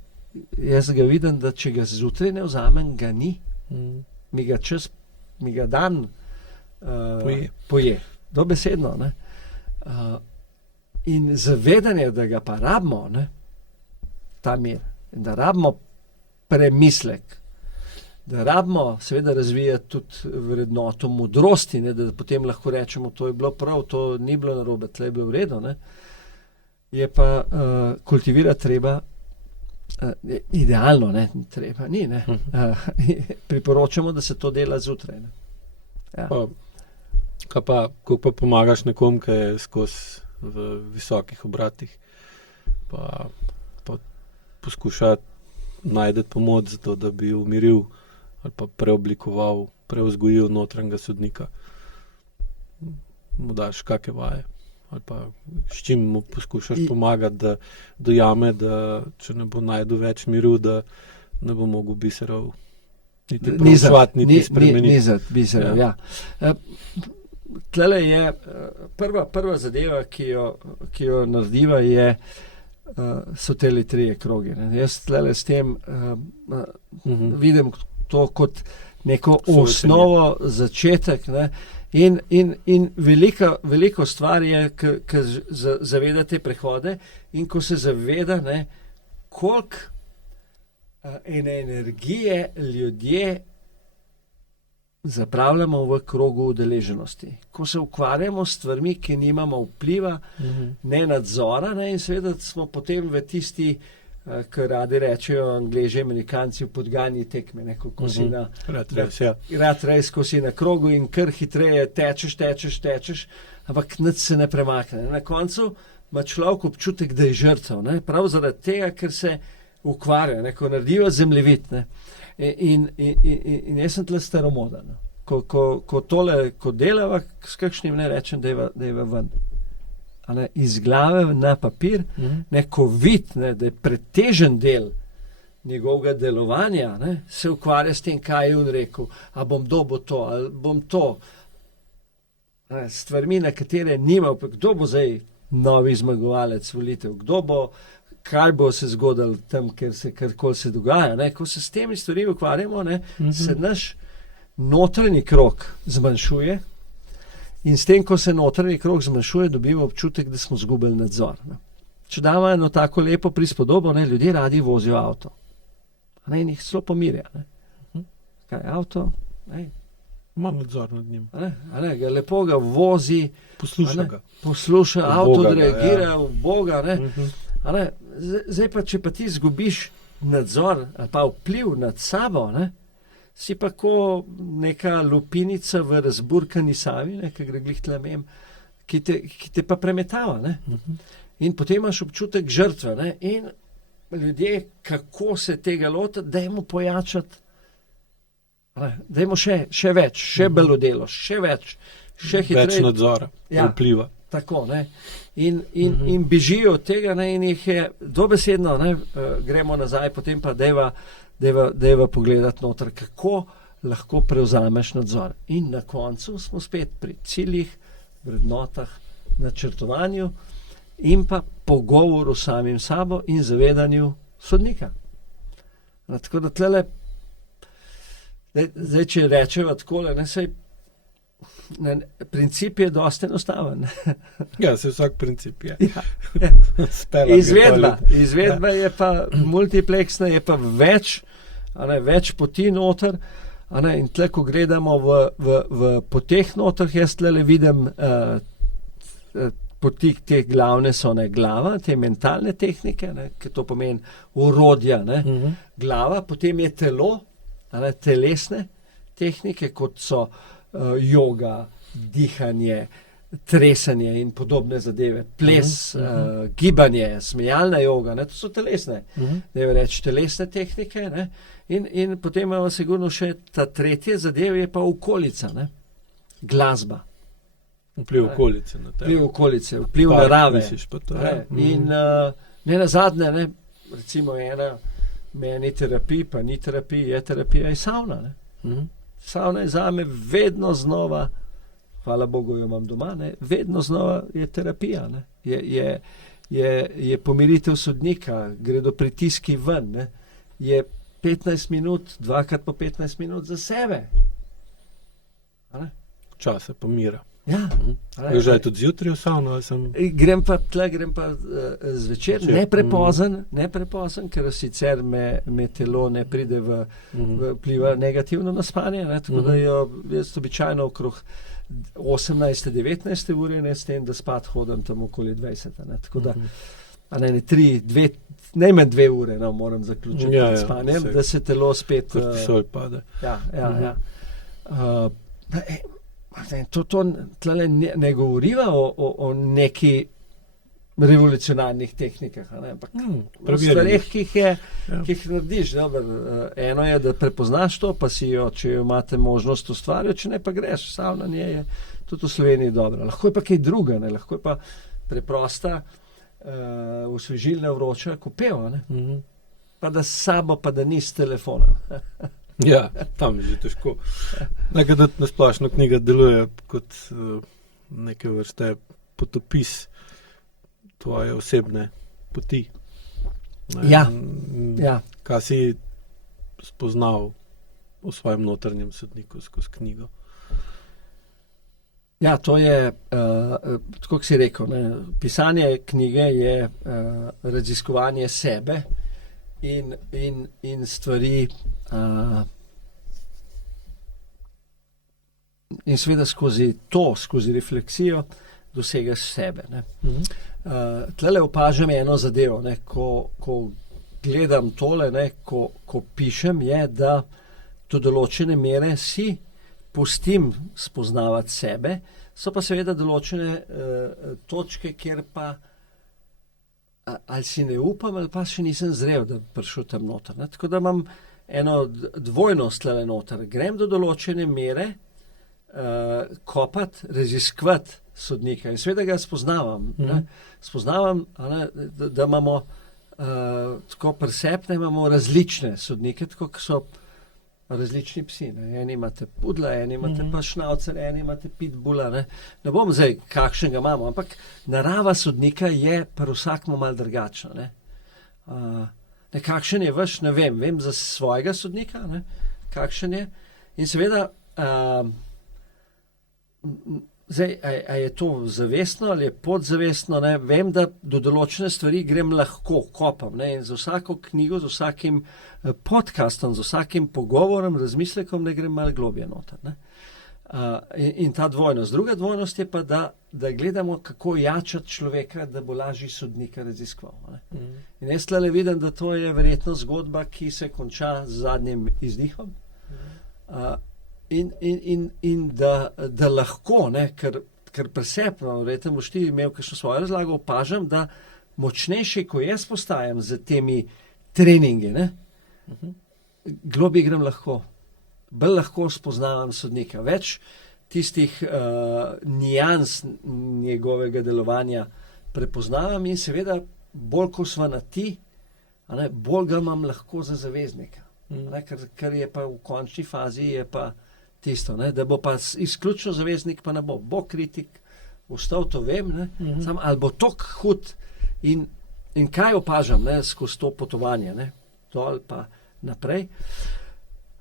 Jaz ga vidim, da če ga zjutraj ne vzamem, ga ni. Mi ga dan poje. Dobesedno. Ne? In zavedanje, da ga pa rabimo, ne? Ta mir, in da rabimo premislek, da rabimo seveda razvijati tudi vrednoto modrosti, ne? Da potem lahko rečemo, to je bilo prav, to ni bilo narobe, tle je bilo v redu. Ne? Je pa kultivirati treba idealno, ne? Treba ni. Ne? Priporočamo, da se to dela zjutraj. Ja. Kako pa pomagaš nekom, ki je skozi v visokih obratih, pa poskuša najti pomoč za to, da bi umiril ali pa preoblikoval, preuzgojil notranjega sodnika. Mu daš kakšne vaje ali pa s čim mu poskušaš pomagati, da dojame, da če ne bo najdu več miru, da ne bo mogel biserov niti proučevati, niti spremeniti. Nizati biserov, ja. Tlele je prva zadeva, ki jo narediva, so tele 3 krogi. Ne. Jaz tlele s tem vidim to kot neko osnovo, začetek, ne. In veliko stvar je, ki zaveda te prehode in ko se zaveda, ne, koliko ene energije ljudje zapravljamo v krogu udeleženosti. Ko se ukvarjamo s stvarmi, ki nimamo vpliva, ne nadzora, ne, in seveda smo potem v tisti, ki radi rečejo Angleži, Amerikanci, v podganji tekme, ne, ko si rat rejs, ko si na krogu in kar hitreje tečeš, ampak nič se ne premakne. Na koncu ima človek občutek, da je žrtev, ne, prav zaradi tega, ker se ukvarja, ne, ko naredijo zemljevid, ne. In jaz sem tle staromoden. Ko delava s kakšnim, ne rečem, dejva ven. Iz glave na papir, ko vid, ne, da je pretežen del njegovega delovanja, ne, se ukvarja s tem, kaj je on rekel, a bom dobil to, ali bom to. Stvarmi, na katere nima, kdo bo zdaj novi zmagovalec volitev, kdo bo, kaj bo se zgodilo tam, ker se karkoli se dogaja. Ne? Ko se s temi stvari ukvarjamo, ne, se naš notranji krog zmanjšuje in s tem, ko se notranji krog zmanjšuje, dobimo občutek, da smo zgubili nadzor. Ne? Če damo eno tako lepo prispodobo, ne, ljudje radi vozijo avto. Ne, in jih celo pomirja. Ne? Kaj je avto? Imam nadzor nad njim. Lepo ga vozi, posluša, avto reagira v Boga. Ne? Zdaj pa, če pa ti izgubiš nadzor ali pa vpliv nad sabo, ne, si pa ko neka lupinica v razburkani Savi, ne, ki gre glih tlemem, ki te pa premetava. Ne. In potem imaš občutek žrtve. Ne, in ljudje, kako se tega loti, dajmo pojačati, dajmo še več, še belodelo, še več, še hitreje. Več nadzora, vpliva. Tako, ne. In bežijo od tega, ne, in jih je dobesedno, ne, gremo nazaj, potem pa dejva pogledati noter, kako lahko prevzameš nadzor. In na koncu smo spet pri ciljih, vrednotah, načrtovanju in pa pogovoru s samim sabo in zavedanju sodnika. Tako da tlele, zdaj če rečeva takole, ne, sej princip je dosti enostaven. Ja, se vsak princip je. Ja. Izvedba je pa multipleksna, je pa več poti noter. In tle, ko gledamo v poteh noter, jaz tle vidim poti, te glavne so glava, te mentalne tehnike, ki to pomeni orodja. Glava, potem je telo, telesne tehnike, kot so joga, dihanje, tresenje in podobne zadeve, ples, gibanje, smejalna joga, ne, to so telesne, reči telesne tehnike, ne, in potem imamo sigurno še ta tretje zadeve, je pa okolica, ne, glasba. Vpliv okolice na tebe. Vpliv okolice, vpliv narave. Misliš pa to, In ne nazadnje, ne, recimo meni terapij, pa ni terapij, je terapija, je savna. Ne. Savna je zame vedno znova, hvala Bogu jo imam doma, ne, vedno znova je terapija. Ne. Je pomiritev sodnika, gredo pritiski ven, ne. Je 15 minut, dvakrat po 15 minut za sebe. Časa pomira. Ja. Že je tudi zjutraj v savno? Grem pa zvečer, ne prepozen, ker sicer me telo ne pride vpliva negativno na spanje, ne, tako da jaz običajno okrog 18-19 ure, ne, s tem, da spat hodim tam okoli 20. Ne, tako da najmanj 2 ure, no, moram zaključiti pred spanjem, da se telo spet... Kortizol pade. Ja. To tlele ne govoriva o neki revolucionarnih tehnikah, ampak o stvareh, ki jih narediš. Eno je, da prepoznaš to, pa si jo, če jo imate možnost ustvarjati, če ne pa greš. Savnanje je tudi v Sloveniji dobro. Lahko je pa kaj druga, ne? Lahko je pa preprosta osvežilna vroča kopeva, pa da s sabo, pa da ni s telefonom. Ja, tam je že težko. Nekaj, da nasplošno knjiga deluje kot neke vrste potopis tvoje osebne poti. Ja. Kaj si spoznal v svojem notranjem sodniku skozi knjigo? Ja, to je, tako kot si rekel, ne, pisanje knjige je raziskovanje sebe in stvari in seveda skozi refleksijo dosegaš sebe. Ne. Tlele opažam eno zadevo, ne, ko gledam tole, ne, ko pišem, je, da do določene mere si pustim spoznavati sebe, so pa seveda določene točke, kjer pa ali si ne upam, ali pa še nisem zrel, da prišel tam noter. Ne. Tako da imam eno dvojnost tlele noter. Grem do določene mere kopati, raziskovati sodnika in seveda ga spoznavam. Spoznavam, da imamo tako presepne, imamo različne sodnike, tako kot so različni psi. Ne. Eni imate pudla, eni imate pa šnaucer, eni imate pitbula. Ne bom zdaj, kakšnega imamo, ampak narava sodnika je pri vsakmu malo drugačna. Ne, kakšen je vaš, ne vem. Vem za svojega sodnika, ne, kakšen je. In seveda, zdaj, a je to zavestno ali je podzavestno, ne, vem, da do določene stvari grem lahko, kopam. Ne, in za vsako knjigo, z vsakim podcastom, z vsakim pogovorom, razmislekom, ne grem malo globje noter. Ne. In ta dvojnost. Druga dvojnost je pa, da gledamo, kako jačati človeka, da bo lažji sodnika raziskoval. In jaz tlele vidim, da to je verjetno zgodba, ki se konča z zadnjim izdihom. In da lahko, ne, ker presepno, verjetno boš ti imel kakšno svojo razlago, opažam, da močnejši, ko jaz postajam z temi treningi, ne, globje grem lahko. Bolj lahko spoznavam sodnika. Več tistih nijans njegovega delovanja prepoznavam in seveda bolj, ko sva na ti, bolj ga imam lahko za zaveznika. Ker je pa v končni fazi je pa tisto, ne, da bo pa izključno zaveznik, pa ne bo. Bo kritik, ostal, to vem, ne, sam, ali bo tok hud in kaj opažam, ne, skozi to potovanje, ne, dol pa naprej,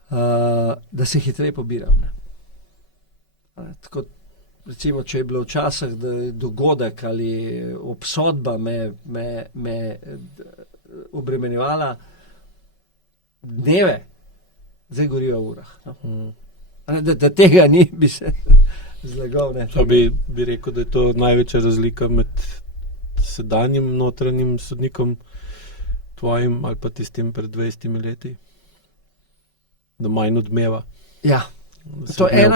da se hitreje pobiram. Ne. Tako, recimo, če je bilo včasih dogodek ali obsodba me obremenjevala dneve, zdaj gorijo v urah. No. Da tega ni, bi se zlagal. Ne. Bi rekel, da je to največja razlika med sedanjim notranjim sodnikom tvojim ali pa tistim pred 20 leti? Da manj odmeva. Ja. To je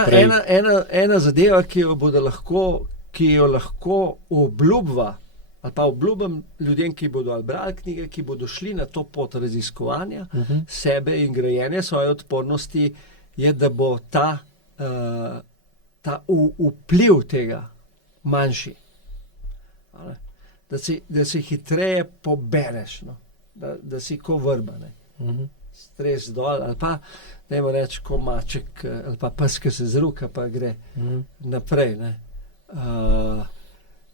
ena zadeva, ki jo bodo lahko ki jo lahko obljubva, ali pa obljubim ljudem, ki bodo ali brali knjige, ki bodo šli na to pot raziskovanja sebe in grajenja svoje odpornosti, je, da bo ta vpliv tega manjši. Da si hitreje pobereš, no? Da si ko vrba, ne? Stres dol, ali pa, dajmo reči, ko maček, ali pa pes, ki se zruka, pa gre naprej, ne?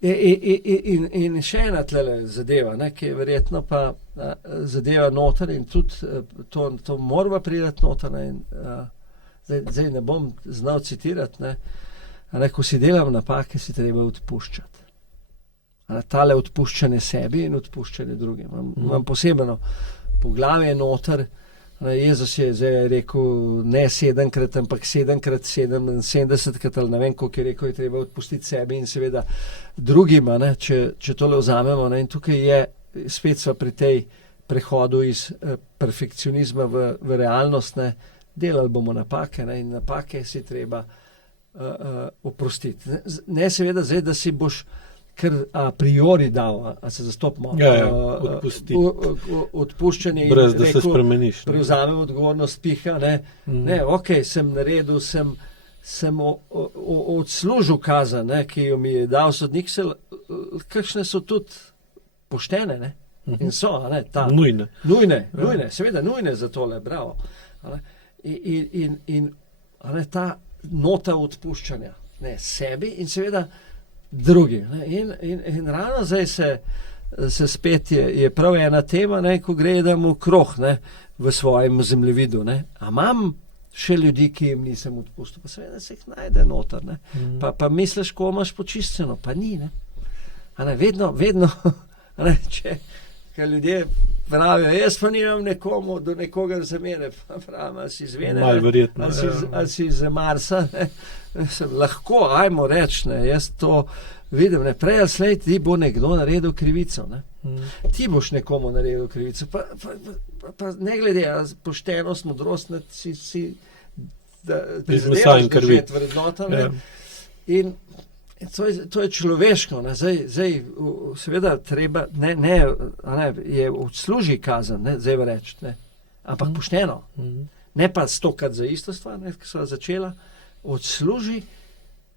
In še ena tlele zadeva, ne, ki je verjetno pa zadeva noter in tudi to morava priti noter, ne, in zdaj ne bom znal citirati, ne, ko si delam napake, si treba odpuščati. Tale odpuščanje sebi in odpuščanje drugim. Imam posebno poglavje noter. Jezus je zdaj rekel ne 7-krat, ampak 7x77, ali ne vem, koliko je rekel, je treba odpustiti sebi in seveda drugima, ne, če tole vzamemo. Ne, in tukaj je, spet sva pri tej prehodu iz perfekcionizma v realnost, ne, delali bomo napake, ne, in napake si treba oprostiti. Ne seveda zdaj, da si boš kar a priori dal, a se zastopimo. Odpuščanje. Brez, da se spremeniš. Prevzamem odgovornost, piha, ne. Ne, okej, sem naredil, sem odslužil kazen, ne, ki jo mi je dal sodnik, kakšne so tudi poštene, ne. In so, ne, nujne, seveda nujne za tole, bravo. In ta nota odpuščanja, ne, sebi in seveda drugi. Ne? In ravno zdaj se spet je prav ena tema, ne, ko gledam okrog, ne, v svojem zemljevidu. Ne? A imam še ljudi, ki jim nisem odpustil? Pa seveda se jih najde noter. Ne? Pa misliš, ko imaš počiščeno, pa ni. Ne? Vedno, ne, ker ljudje pravijo, jaz pa nimam nekomu do nekoga zamere, pa pravim, ali si zvene, ali si iz Marsa, ne? Lahko, ajmo reči, ne, jaz to vidim, ne, prej ali slej ti bo nekdo naredil krivico, ne. Ti boš nekomu naredil krivico, pa ne glede, poštenost, modrost, ne, si prizadevaš doživeti vrednota, ne. In to je človeško, ne, zdaj seveda treba, ne, je odsluži kazen, ne, zdaj reči, ne, ampak pošteno, ne pa stokrat za isto stvar, ne, ki so začela, odsluži,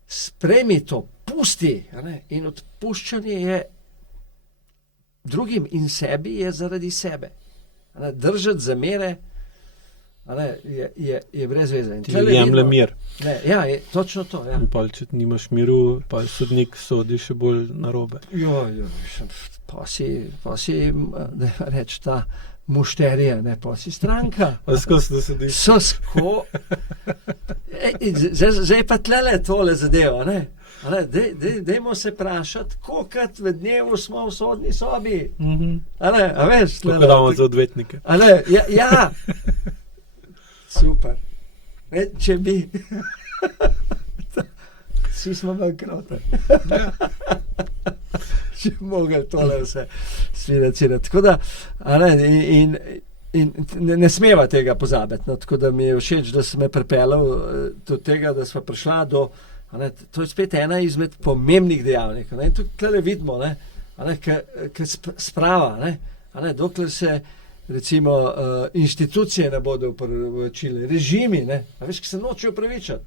spremi to, pusti, ne, in odpuščanje je drugim in sebi je zaradi sebe. Držati zamere je brez veze. Ti jemlje mir. Ja, je točno to. Ja. Pa če nimaš miru, pa sodnik sodi še bolj narobe. Pa si da reči ta mušterija, ne, pa si stranka. Pa skozi da sediš. Zdaj pa tlele tole zadeva, ne. Dajmo se vprašati, kolikrat v dnevu smo v sodni sobi. A veš? Koliko damo za odvetnike. Ja. Super. Če bi. Vsi smo bankrote. Če bi mogli tole vse sfinancirati. Tako da, in ne smeva tega pozabiti. No, tako da mi je všeč, da si me pripeljal do tega, da smo prišla do. To je spet ena izmed pomembnih dejavnikov. In tukaj vidimo, ki sprava, dokler se recimo inštitucije ne bodo upravičile, režimi, a veš, ki se nočejo upravičati.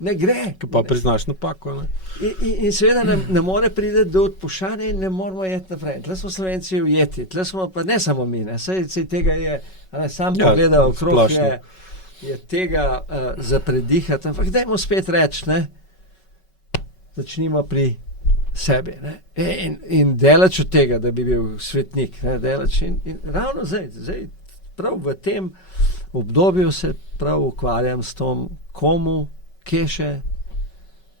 Ne gre. Ki pa priznaš napako. In seveda ne more priti do odpuščanja in ne moramo jeti naprej. Tle smo Slovenci ujeti, tle smo pa ne samo mi, saj tega je, sam pogledal okrog je tega za predihati, ampak dajmo spet reči, začnimo pri sebi, in delač od tega, da bi bil svetnik, delač in ravno zdaj, prav v tem obdobju se prav ukvarjam s tom, komu, kje še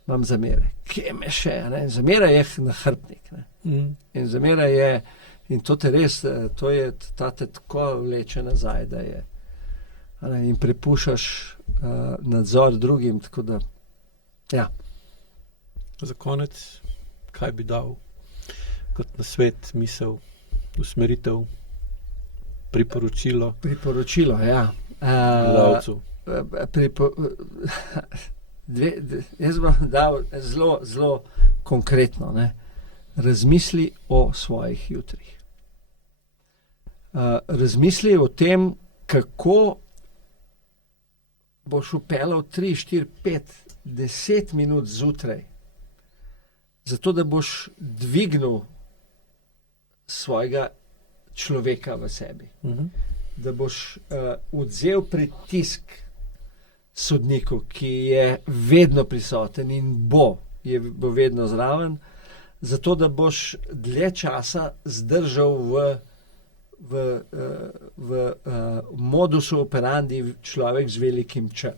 imam zamere, kje me še, zamera je nahrbtnik, in zamera je, in to te res, to je, ta te tako vleče nazaj, da je in prepuščaš nadzor drugim, tako da, ja. Za konec, kaj bi dal kot nasvet, misel, usmeritev, priporočilo? Priporočilo, ja. Gledalcu. jaz bom dal zelo, zelo konkretno, ne. Razmisli o svojih jutrih. Razmisli o tem, kako boš vpeljal 3, 4, 5, 10 minut zjutraj, zato da boš dvignil svojega človeka v sebi. Da boš odvzel pritisk sodniku, ki je vedno prisoten in bo vedno zraven, zato da boš dlje časa zdržal v modusu operandi človek z velikim Č.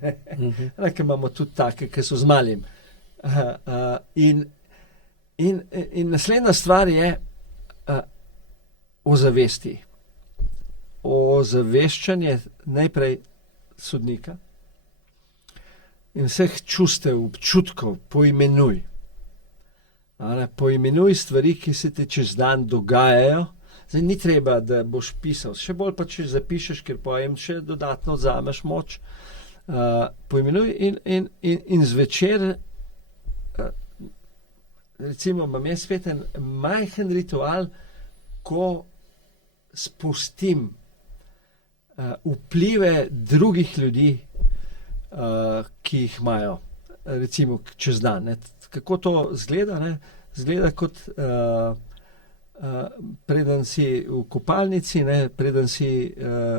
Ker imamo tudi take, ki so z malim. In naslednja stvar je ozavesti. Ozaveščanje najprej sodnika in vseh čustev, občutkov poimenuj. Poimenuj stvari, ki se ti čez dan dogajajo. Zdaj ni treba, da boš pisal. Še bolj pa, če zapišeš, ker pojem še dodatno vzameš moč. Poimenuj in zvečer, recimo, imam jaz spet en majhen ritual, ko spustim vplive drugih ljudi, ki jih imajo, recimo čez dan. Ne. Kako to izgleda? Ne? Izgleda kot preden si v kopalnici, ne, preden si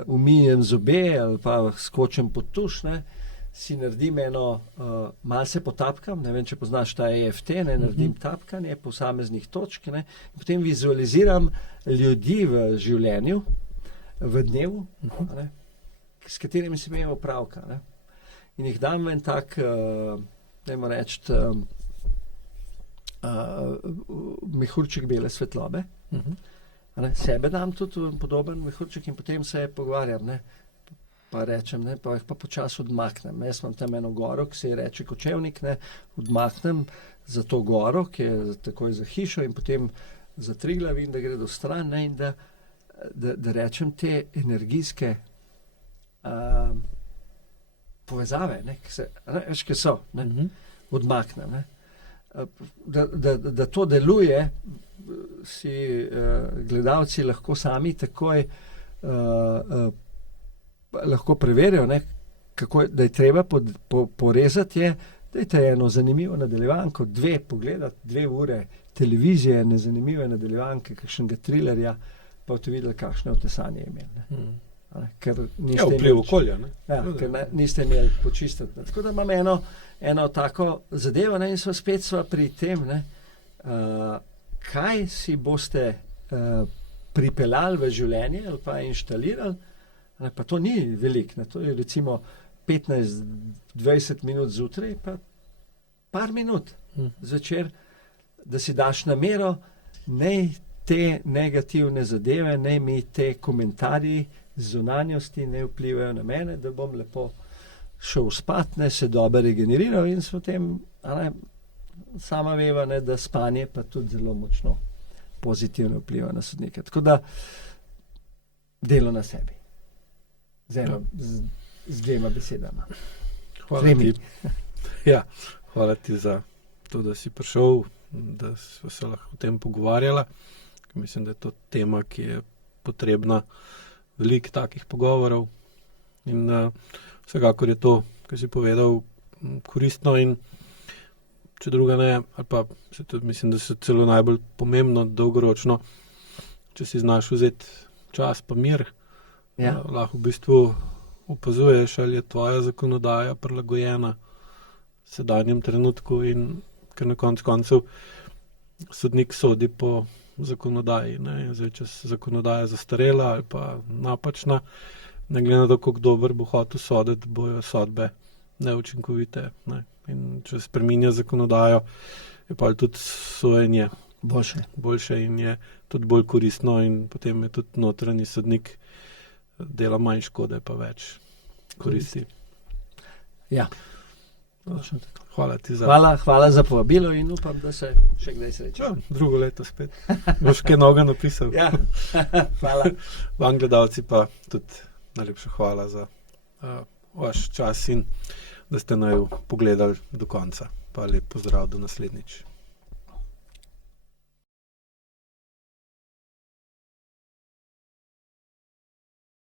umijem zobe ali pa skočim pod tuš, ne, si naredim eno, malo se potapkam, ne vem, če poznaš ta EFT, ne, naredim tapkanje posameznih točk, ne, in potem vizualiziram ljudi v življenju, v dnevu, ne, s katerimi sem imel opravka. Ne. In jih dam en tak, dajmo reči, mehurček bele svetlobe. Sebe dam tudi podoben mehurček in potem se pogovarjam, ne. Pa rečem, ne, pa jih pa počasi odmaknem. Jaz imam tam eno goro, ki se ji reče Kočevnik, ne, odmaknem za to goro, ki je takoj za hišo in potem za Triglav in da gre do stran, ne, in da rečem te energijske povezave, ne, ki so, ne, odmaknem, ne. Da to deluje, si gledalci lahko sami takoj lahko preverijo, ne, kako, da je treba porezati, dajte eno zanimivo nadaljevanko, 2 pogledati, 2 ure televizije, nezanimive nadaljevanke, kakšnega trilerja, pa boste videli, kakšne otesanje je imel. Ker vpliv okolja. Ker niste imeli počistiti. Tako da imam eno tako zadevo, ne, in spet sva pri tem, ne, kaj si boste pripeljali v življenje ali pa inštalirali, ne, pa to ni veliko, ne, to je recimo 15-20 minut zjutraj, pa par minut zvečer, da si daš namero, naj te negativne zadeve, naj mi te komentarji zunanjosti ne vplivajo na mene, da bom lepo šel spat, ne, se dobro regeneriral in s tem, sama veva, ne, da spanje pa tudi zelo močno pozitivno vpliva na sodnike. Tako da delo na sebi. Z 2 besedama. Hvala ti. Ja, hvala ti za to, da si prišel, da sva se lahko o tem pogovarjala. Mislim, da je to tema, ki je potrebna veliko takih pogovorov in vsekakor je to, kar si povedal, koristno in če druga ne, ali pa mislim, da se celo najbolj pomembno dolgoročno, če si znaš vzeti čas pa mir, lahko v bistvu opazuješ, ali je tvoja zakonodaja prilagojena sedanjem trenutku in ker na koncu sodnik sodi po zakonodaji. Ne? Zdaj, če se zakonodaja zastarela ali pa napačna, ne glede na to, kako dober bo hotel soditi, bojo sodbe neučinkovite. Ne? In če spreminja zakonodajo, je pa tudi sojenje boljše in je tudi bolj koristno in potem je tudi notranji sodnik dela manj škode, pa več koristi. Ja. Hvala ti za... Hvala za povabilo in upam, da se še kdaj srečamo. Drugo leto spet. Boš kaj novega napisal. Ja, hvala. Vam gledalci pa tudi najlepša hvala za vaš čas in da ste naju pogledali do konca. Pa lep pozdrav do naslednjič.